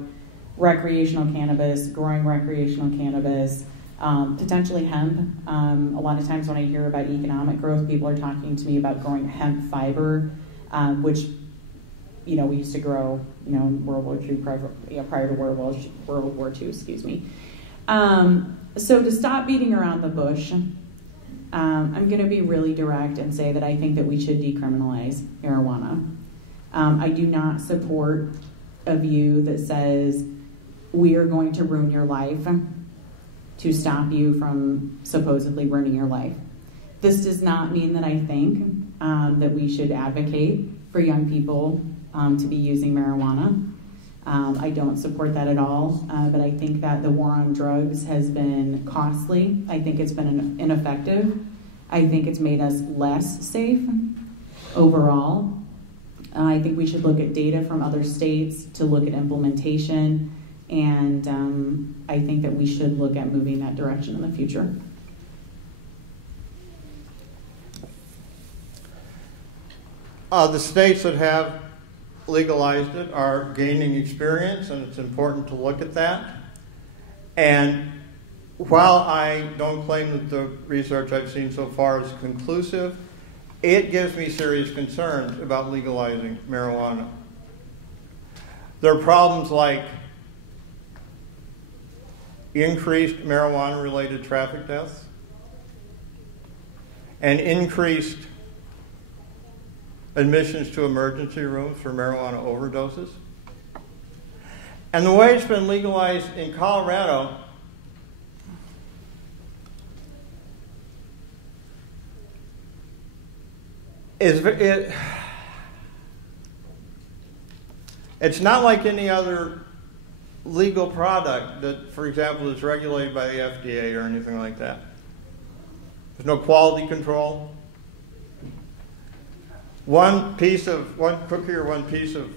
recreational cannabis, growing recreational cannabis, potentially hemp. A lot of times when I hear about economic growth, people are talking to me about growing hemp fiber, which, you know, we used to grow, you know, in World War II, prior to World War II, excuse me. So to stop beating around the bush, I'm going to be really direct and say that I think that we should decriminalize marijuana. I do not support a view that says we are going to ruin your life to stop you from supposedly ruining your life. This does not mean that I think that we should advocate for young people to be using marijuana. I don't support that at all, but I think that the war on drugs has been costly. I think it's been ineffective. I think it's made us less safe overall. I think we should look at data from other states to look at implementation, and I think that we should look at moving that direction in the future. The states that have legalized it are gaining experience, and it's important to look at that. And while I don't claim that the research I've seen so far is conclusive, it gives me serious concerns about legalizing marijuana. There are problems like increased marijuana-related traffic deaths and increased admissions to emergency rooms for marijuana overdoses. And the way it's been legalized in Colorado, it's not like any other legal product that, for example, is regulated by the FDA or anything like that. There's no quality control. One cookie or one piece of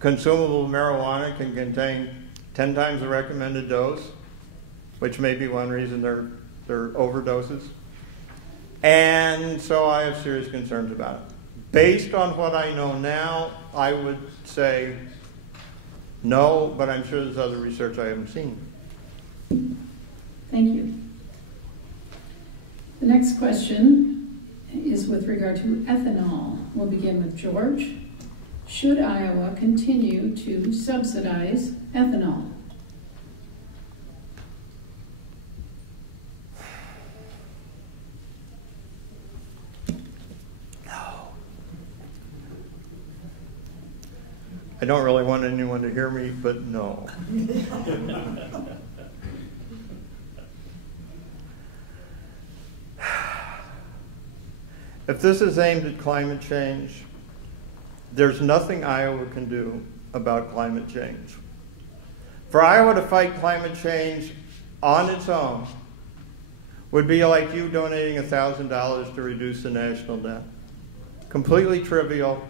consumable marijuana can contain 10 times the recommended dose, which may be one reason they're overdoses. And so I have serious concerns about it. Based on what I know now, I would say no, but I'm sure there's other research I haven't seen. Thank you. The next question is with regard to ethanol. We'll begin with George. Should Iowa continue to subsidize ethanol? I don't really want anyone to hear me, but no. If this is aimed at climate change, there's nothing Iowa can do about climate change. For Iowa to fight climate change on its own would be like you donating $1,000 to reduce the national debt. Completely trivial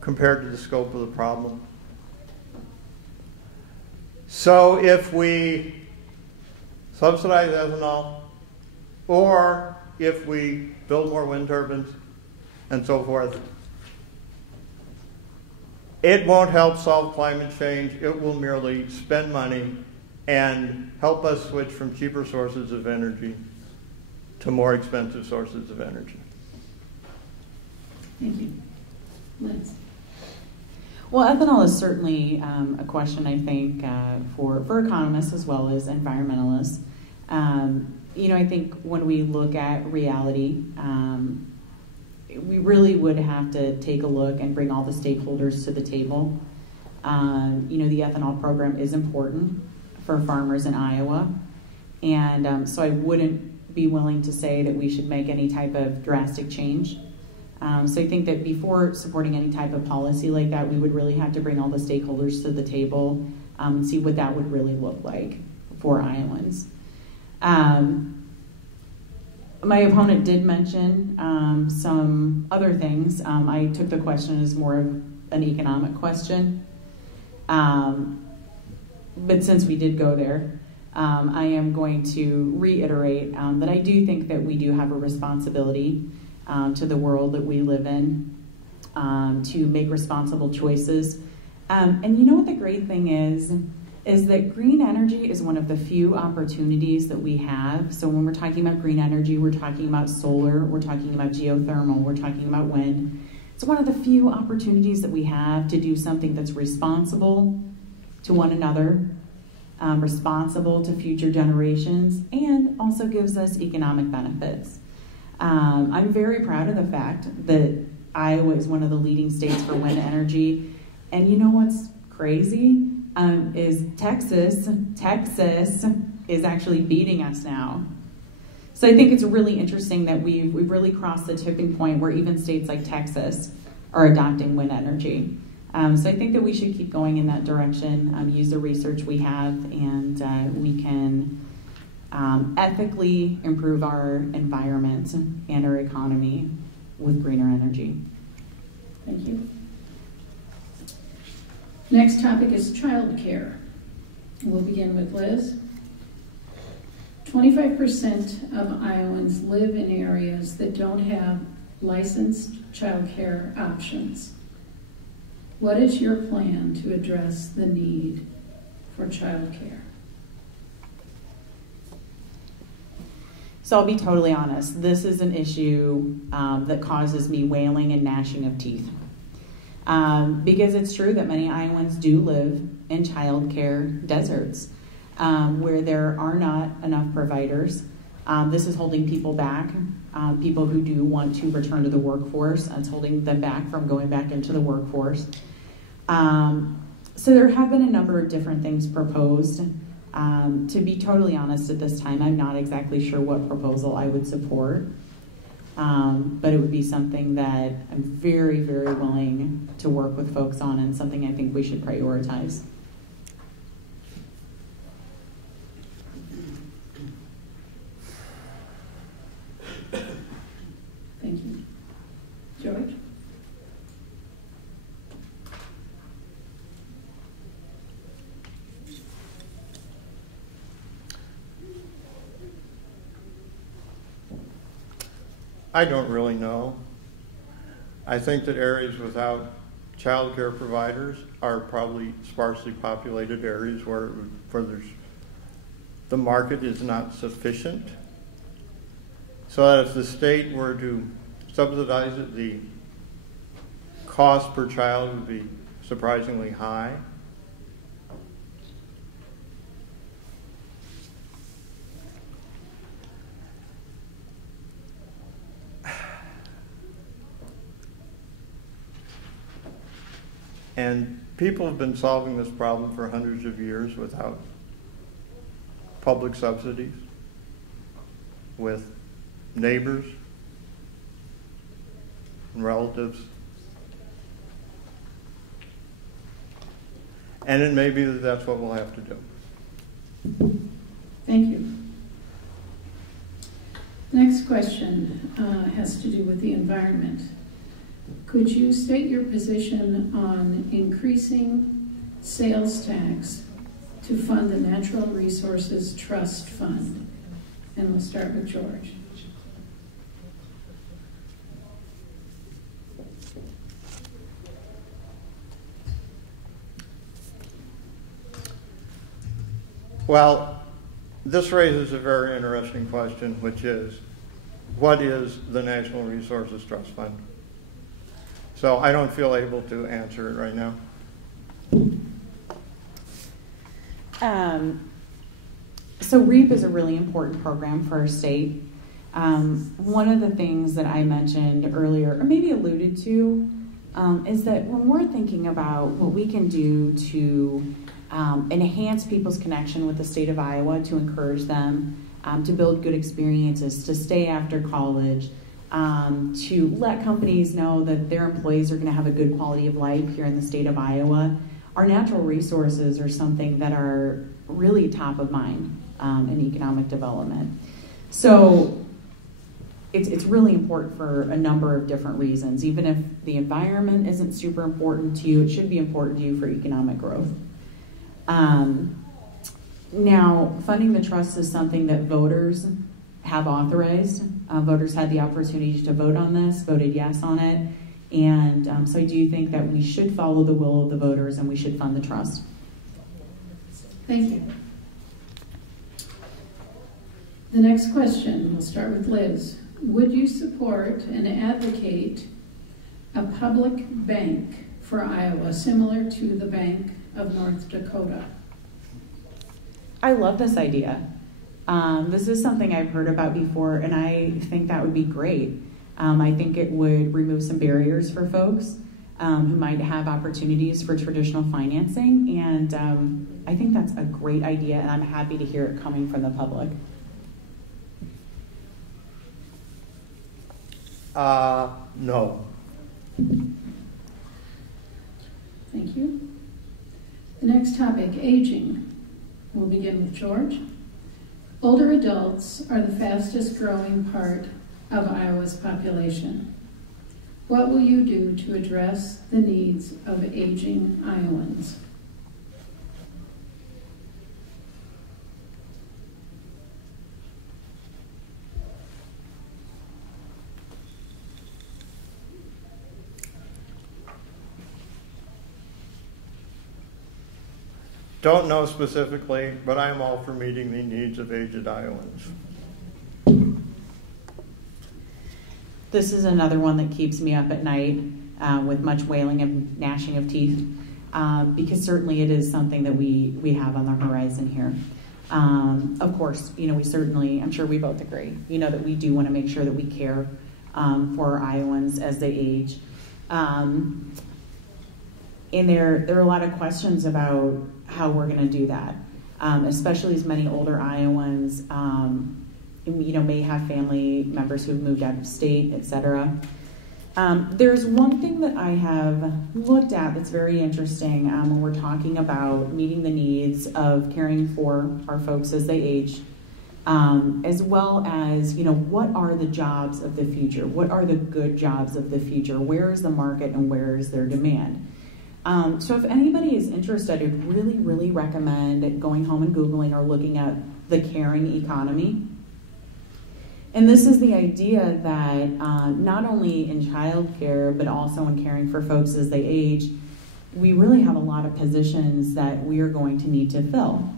compared to the scope of the problem. So if we subsidize ethanol, or if we build more wind turbines and so forth, it won't help solve climate change. It will merely spend money and help us switch from cheaper sources of energy to more expensive sources of energy. Thank you. Liz. Well, ethanol is certainly a question, I think, for economists as well as environmentalists. I think when we look at reality, we really would have to take a look and bring all the stakeholders to the table. The ethanol program is important for farmers in Iowa, and so I wouldn't be willing to say that we should make any type of drastic change. So I think that before supporting any type of policy like that, we would really have to bring all the stakeholders to the table and see what that would really look like for Iowans. My opponent did mention some other things. I took the question as more of an economic question. But since we did go there, I am going to reiterate that I do think that we do have a responsibility to the world that we live in to make responsible choices. And you know what the great thing is that green energy is one of the few opportunities that we have. So when we're talking about green energy, we're talking about solar, we're talking about geothermal, we're talking about wind. It's one of the few opportunities that we have to do something that's responsible to one another, responsible to future generations, and also gives us economic benefits. I'm very proud of the fact that Iowa is one of the leading states for wind energy. And you know what's crazy? Is Texas is actually beating us now. So I think it's really interesting that we've really crossed the tipping point where even states like Texas are adopting wind energy. So I think that we should keep going in that direction, use the research we have, and we can ethically improve our environment and our economy with greener energy. Thank you. Next topic is child care. We'll begin with Liz. 25% of Iowans live in areas that don't have licensed child care options. What is your plan to address the need for child care? So I'll be totally honest. This is an issue that causes me wailing and gnashing of teeth. Because it's true that many Iowans do live in child care deserts where there are not enough providers. This is holding people back, people who do want to return to the workforce. It's holding them back from going back into the workforce. So there have been a number of different things proposed. To be totally honest, at this time, I'm not exactly sure what proposal I would support. But it would be something that I'm very, very willing to work with folks on, and something I think we should prioritize. Thank you. George? I don't really know. I think that areas without child care providers are probably sparsely populated areas where the market is not sufficient. So that if the state were to subsidize it, the cost per child would be surprisingly high. And people have been solving this problem for hundreds of years without public subsidies, with neighbors and relatives. And it may be that that's what we'll have to do. Thank you. Next question has to do with the environment. Could you state your position on increasing sales tax to fund the Natural Resources Trust Fund? And we'll start with George. Well, this raises a very interesting question, which is, what is the Natural Resources Trust Fund? So I don't feel able to answer it right now. So REAP is a really important program for our state. One of the things that I mentioned earlier, or maybe alluded to, is that when we're thinking about what we can do to enhance people's connection with the state of Iowa, to encourage them to build good experiences, to stay after college, to let companies know that their employees are going to have a good quality of life here in the state of Iowa, our natural resources are something that are really top of mind in economic development. So it's really important for a number of different reasons. Even if the environment isn't super important to you, it should be important to you for economic growth. Now, funding the trust is something that voters have authorized. Voters had the opportunity to vote on this, voted yes on it, and so I do think that we should follow the will of the voters and we should fund the trust. Thank you. The next question, we'll start with Liz. Would you support and advocate a public bank for Iowa, similar to the Bank of North Dakota? I love this idea. This is something I've heard about before, and I think that would be great. I think it would remove some barriers for folks who might have opportunities for traditional financing, and I think that's a great idea, and I'm happy to hear it coming from the public. No. Thank you. The next topic, aging. We'll begin with George. Older adults are the fastest growing part of Iowa's population. What will you do to address the needs of aging Iowans? Don't know specifically, but I am all for meeting the needs of aged Iowans. This is another one that keeps me up at night with much wailing and gnashing of teeth, because certainly it is something that we have on the horizon here. Of course, we certainly, I'm sure we both agree, that we do want to make sure that we care for our Iowans as they age. And there are a lot of questions about how we're going to do that, especially as many older Iowans, may have family members who've moved out of state, etc. There's one thing that I have looked at that's very interesting when we're talking about meeting the needs of caring for our folks as they age, as well as, what are the jobs of the future? What are the good jobs of the future? Where is the market and where is their demand? So if anybody is interested, I'd really, really recommend going home and Googling or looking at the caring economy. And this is the idea that not only in childcare, but also in caring for folks as they age, we really have a lot of positions that we are going to need to fill.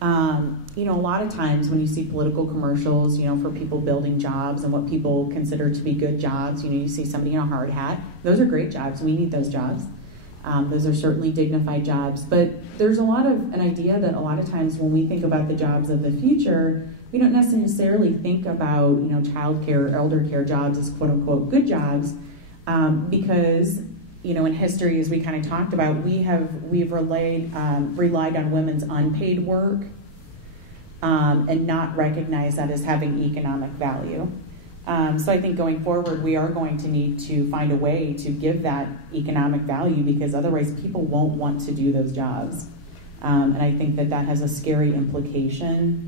A lot of times when you see political commercials, for people building jobs and what people consider to be good jobs, you see somebody in a hard hat. Those are great jobs. We need those jobs. Those are certainly dignified jobs. But there's an idea that a lot of times when we think about the jobs of the future, we don't necessarily think about, childcare or elder care jobs as quote unquote good jobs, because, in history, as we kind of talked about, we've relied on women's unpaid work and not recognized that as having economic value. So I think going forward, we are going to need to find a way to give that economic value, because otherwise people won't want to do those jobs. And I think that has a scary implication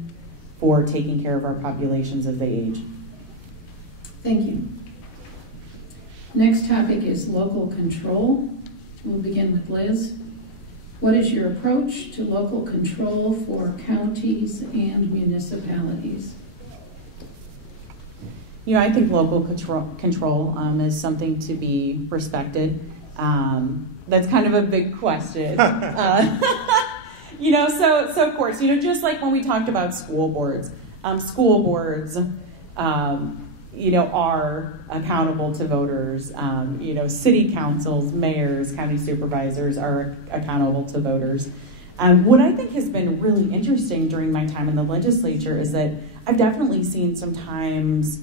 for taking care of our populations as they age. Thank you. Next topic is local control. We'll begin with Liz. What is your approach to local control for counties and municipalities? I think local control is something to be respected. That's kind of a big question. So of course, just like when we talked about school boards are accountable to voters. City councils, mayors, county supervisors are accountable to voters. What I think has been really interesting during my time in the legislature is that I've definitely seen some times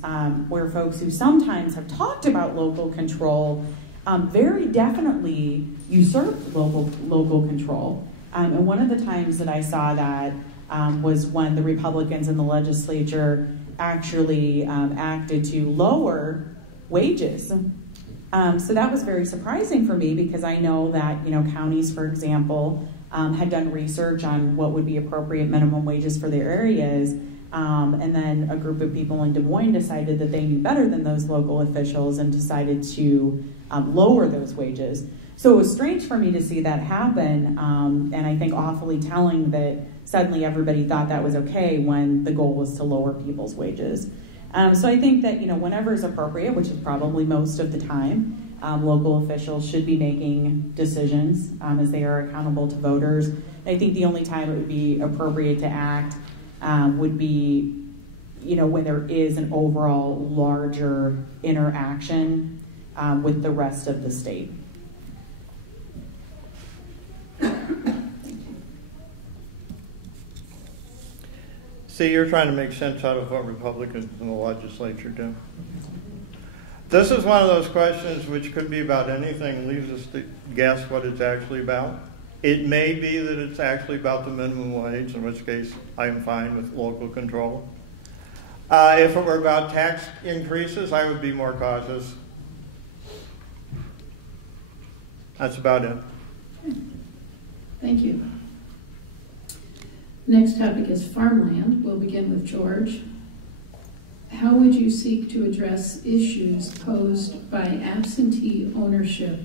where folks who sometimes have talked about local control very definitely usurped local control. And one of the times that I saw that was when the Republicans in the legislature actually acted to lower wages. So that was very surprising for me, because I know that counties, for example, had done research on what would be appropriate minimum wages for their areas, and then a group of people in Des Moines decided that they knew better than those local officials and decided to lower those wages. So it was strange for me to see that happen, and I think awfully telling that suddenly everybody thought that was okay when the goal was to lower people's wages. So I think that whenever is appropriate, which is probably most of the time, local officials should be making decisions as they are accountable to voters. I think the only time it would be appropriate to act would be, when there is an overall larger interaction with the rest of the state. See, you're trying to make sense out of what Republicans in the legislature do. This is one of those questions which could be about anything, leaves us to guess what it's actually about. It may be that it's actually about the minimum wage, in which case I'm fine with local control. If it were about tax increases, I would be more cautious. That's about it. Thank you. Next topic is farmland. We'll begin with George. how would you seek to address issues posed by absentee ownership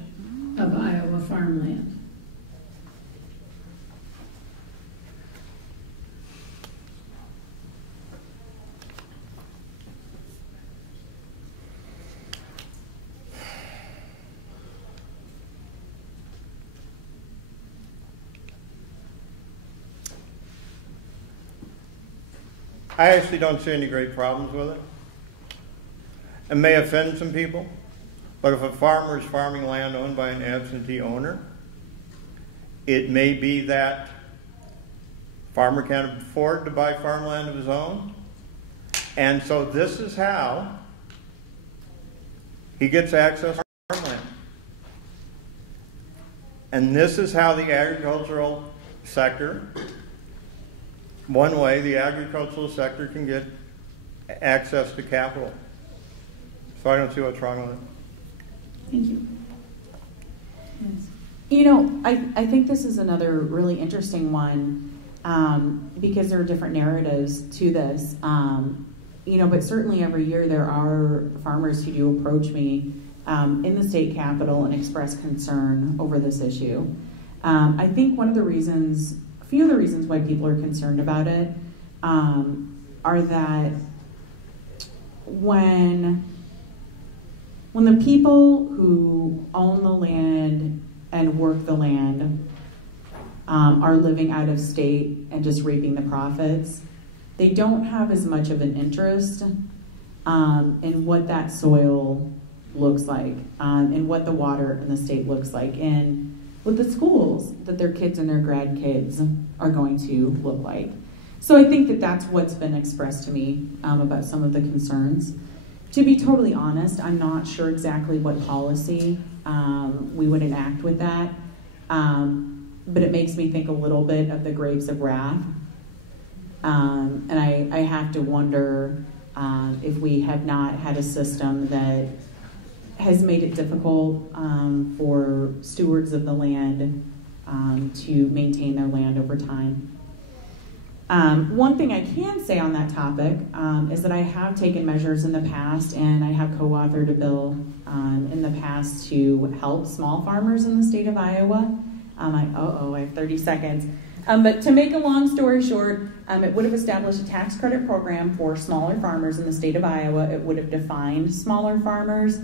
of Iowa farmland? I actually don't see any great problems with it. It may offend some people, but if a farmer is farming land owned by an absentee owner, it may be that farmer can't afford to buy farmland of his own, and so this is how he gets access to farmland. And this is how the agricultural sector, one way the agricultural sector can get access to capital. So I don't see what's wrong with it. Thank you. Yes. You know, I think this is another really interesting one because there are different narratives to this. You know, but certainly every year there are farmers who do approach me in the state capitol and express concern over this issue. I think a few of the reasons why people are concerned about it are that when the people who own the land and work the land are living out of state and just reaping the profits, they don't have as much of an interest in what that soil looks like, and what the water in the state looks like, and what the schools that their kids and their grandkids are going to look like. So I think that that's what's been expressed to me about some of the concerns. To be totally honest, I'm not sure exactly what policy we would enact with that, but it makes me think a little bit of the grapes of wrath. And I have to wonder if we have not had a system that has made it difficult for stewards of the land to maintain their land over time. One thing I can say on that topic is that I have taken measures in the past, and I have co-authored a bill in the past to help small farmers in the state of Iowa. I have 30 seconds. But to make a long story short, it would have established a tax credit program for smaller farmers in the state of Iowa. It would have defined smaller farmers.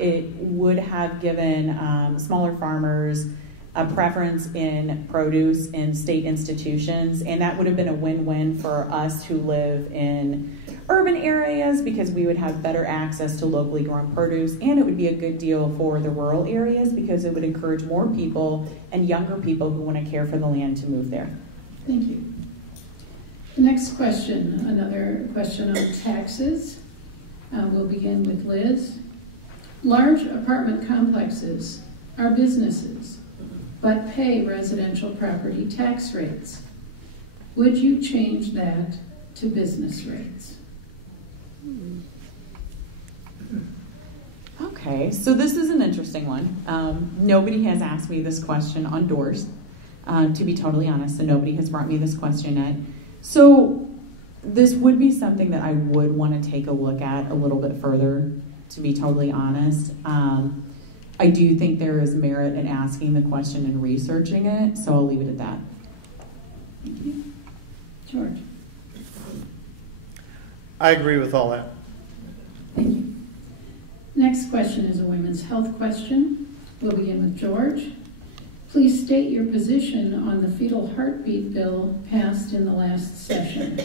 It would have given smaller farmers a preference in produce in state institutions, and that would have been a win-win for us who live in urban areas because we would have better access to locally grown produce, and it would be a good deal for the rural areas because it would encourage more people and younger people who want to care for the land to move there. Thank you. The next question, another question on taxes. We'll begin with Liz. Large apartment complexes are businesses, but pay residential property tax rates. Would you change that to business rates? Okay, so this is an interesting one. Nobody has asked me this question on doors, to be totally honest, so nobody has brought me this question yet. So this would be something that I would want to take a look at a little bit further, to be totally honest. I do think there is merit in asking the question and researching it, so I'll leave it at that. Thank you. George. I agree with all that. Thank you. Next question is a women's health question. We'll begin with George. Please state your position on the fetal heartbeat bill passed in the last session.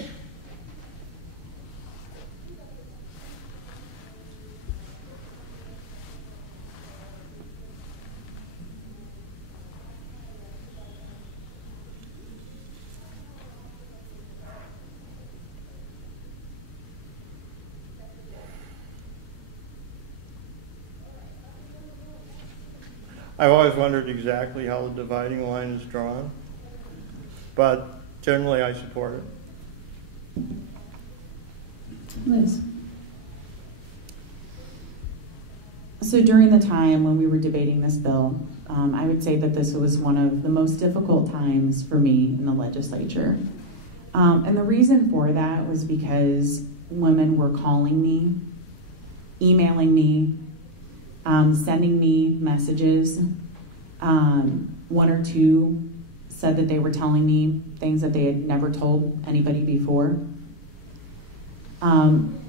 I've always wondered exactly how the dividing line is drawn, but generally I support it. Liz. So during the time when we were debating this bill, I would say that this was one of the most difficult times for me in the legislature. And the reason for that was because women were calling me, emailing me, sending me messages. One or two said that they were telling me things that they had never told anybody before. And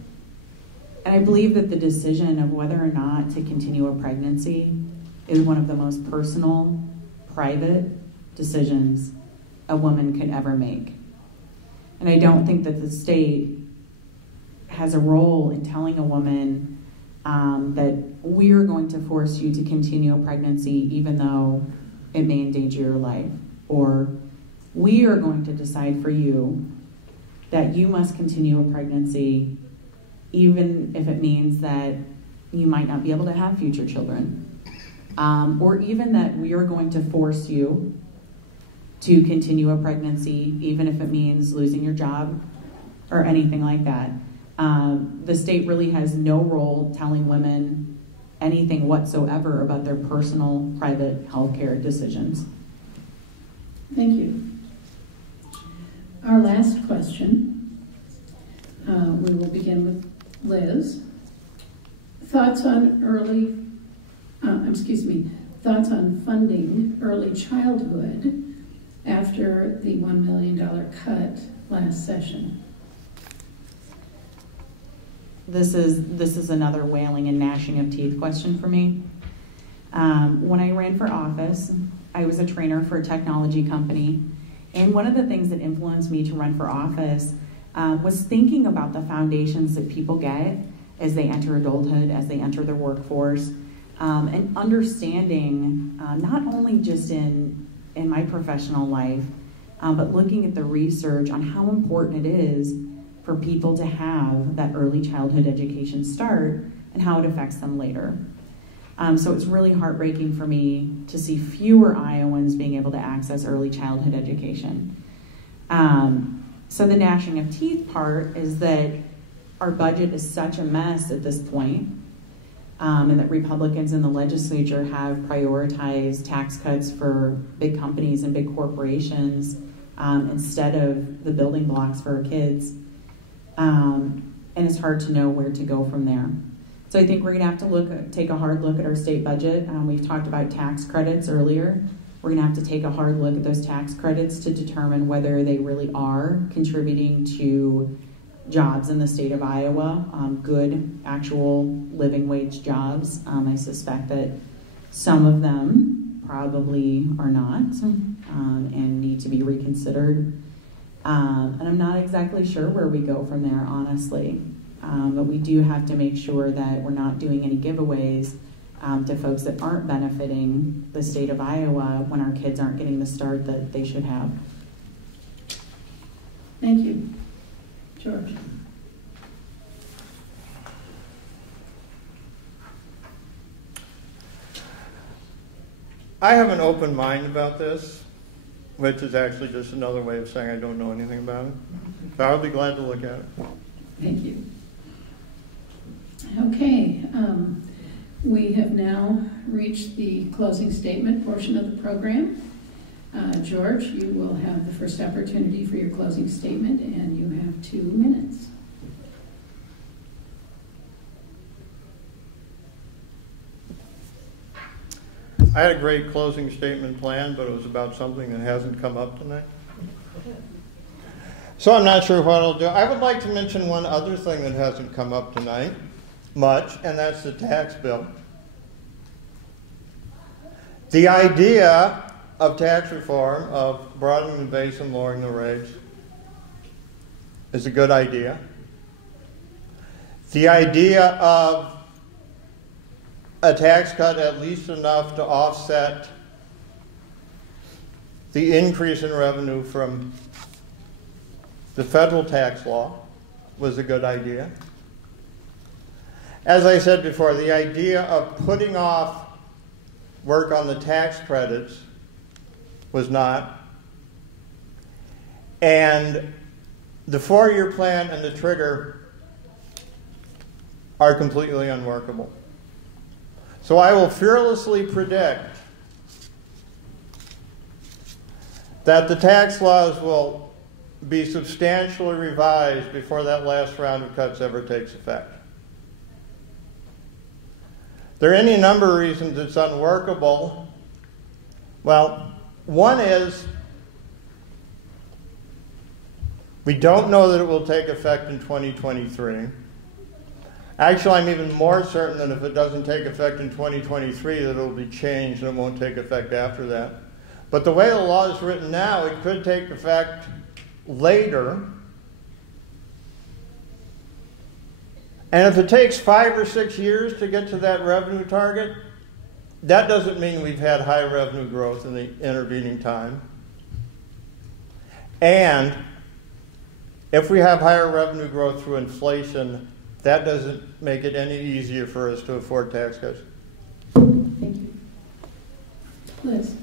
I believe that the decision of whether or not to continue a pregnancy is one of the most personal, private decisions a woman could ever make. And I don't think that the state has a role in telling a woman that we're going to force you to continue a pregnancy even though it may endanger your life, or we are going to decide for you that you must continue a pregnancy even if it means that you might not be able to have future children, or even that we are going to force you to continue a pregnancy even if it means losing your job or anything like that. The state really has no role telling women anything whatsoever about their personal, private healthcare decisions. Thank you. Our last question, we will begin with Liz. Thoughts on thoughts on funding early childhood after the $1 million cut last session? This is another wailing and gnashing of teeth question for me. When I ran for office, I was a trainer for a technology company, and one of the things that influenced me to run for office was thinking about the foundations that people get as they enter adulthood, as they enter their workforce, and understanding not only just in my professional life, but looking at the research on how important it is for people to have that early childhood education start and how it affects them later. So it's really heartbreaking for me to see fewer Iowans being able to access early childhood education. So the gnashing of teeth part is that our budget is such a mess at this point, and that Republicans in the legislature have prioritized tax cuts for big companies and big corporations instead of the building blocks for our kids. And it's hard to know where to go from there. So I think we're going to have to take a hard look at our state budget. We've talked about tax credits earlier. We're going to have to take a hard look at those tax credits to determine whether they really are contributing to jobs in the state of Iowa, good actual living wage jobs. I suspect that some of them probably are not and need to be reconsidered. And I'm not exactly sure where we go from there, honestly. But we do have to make sure that we're not doing any giveaways to folks that aren't benefiting the state of Iowa when our kids aren't getting the start that they should have. Thank you. George. I have an open mind about this, which is actually just another way of saying I don't know anything about it. But I'll be glad to look at it. Thank you. Okay, we have now reached the closing statement portion of the program. George, you will have the first opportunity for your closing statement, and you have 2 minutes. I had a great closing statement planned, but it was about something that hasn't come up tonight. So I'm not sure what I'll do. I would like to mention one other thing that hasn't come up tonight much, and that's the tax bill. The idea of tax reform, of broadening the base and lowering the rates, is a good idea. The idea of a tax cut at least enough to offset the increase in revenue from the federal tax law was a good idea. As I said before, the idea of putting off work on the tax credits was not. And the 4-year plan and the trigger are completely unworkable. So I will fearlessly predict that the tax laws will be substantially revised before that last round of cuts ever takes effect. There are any number of reasons it's unworkable. Well, one is we don't know that it will take effect in 2023. Actually, I'm even more certain that if it doesn't take effect in 2023, that it will be changed and it won't take effect after that. But the way the law is written now, it could take effect later. And if it takes 5 or 6 years to get to that revenue target, that doesn't mean we've had high revenue growth in the intervening time. And if we have higher revenue growth through inflation, that doesn't make it any easier for us to afford tax cuts. Thank you. Liz.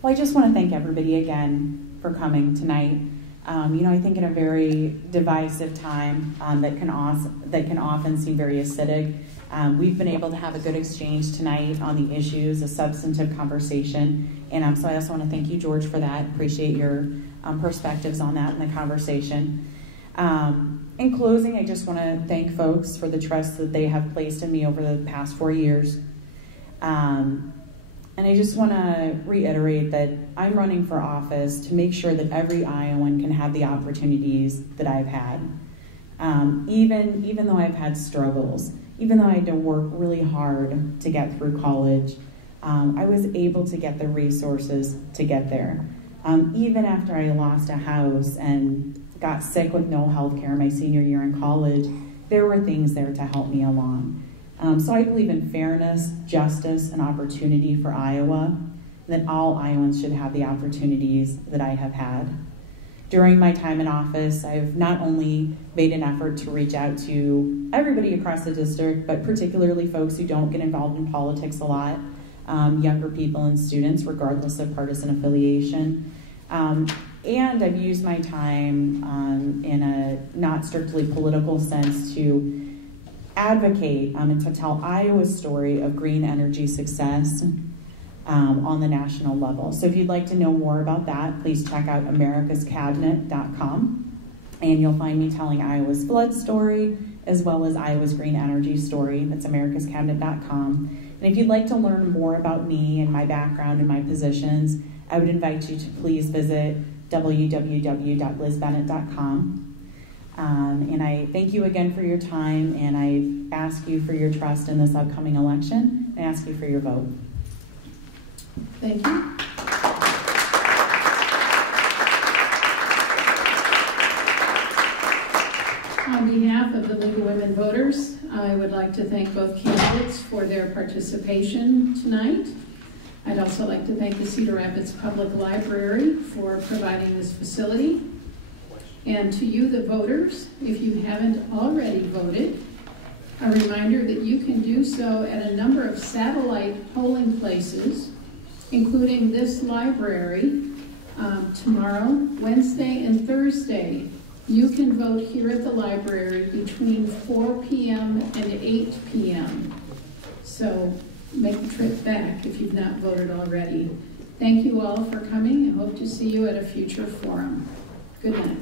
Well, I just want to thank everybody again for coming tonight. I think in a very divisive time that can often seem very acidic, we've been able to have a good exchange tonight on the issues, a substantive conversation. And so I also want to thank you, George, for that. Appreciate your perspectives on that in the conversation. In closing, I just want to thank folks for the trust that they have placed in me over the past 4 years. And I just want to reiterate that I'm running for office to make sure that every Iowan can have the opportunities that I've had. Even though I've had struggles, even though I had to work really hard to get through college, I was able to get the resources to get there. Even after I lost a house and got sick with no health care my senior year in college, there were things there to help me along. So I believe in fairness, justice, and opportunity for Iowa, that all Iowans should have the opportunities that I have had. During my time in office, I've not only made an effort to reach out to everybody across the district, but particularly folks who don't get involved in politics a lot, younger people and students, regardless of partisan affiliation. And I've used my time in a not strictly political sense to advocate and to tell Iowa's story of green energy success on the national level. So if you'd like to know more about that, please check out americascabinet.com, and you'll find me telling Iowa's flood story as well as Iowa's green energy story. That's americascabinet.com. And if you'd like to learn more about me and my background and my positions, I would invite you to please visit www.lizbennett.com. And I thank you again for your time, and I ask you for your trust in this upcoming election. I ask you for your vote. Thank you. On behalf of the League of Women Voters, I would like to thank both candidates for their participation tonight. I'd also like to thank the Cedar Rapids Public Library for providing this facility. And to you, the voters, if you haven't already voted, a reminder that you can do so at a number of satellite polling places, including this library, tomorrow, Wednesday, and Thursday. You can vote here at the library between 4 p.m. and 8 p.m. So make the trip back if you've not voted already. Thank you all for coming, and hope to see you at a future forum. Good night.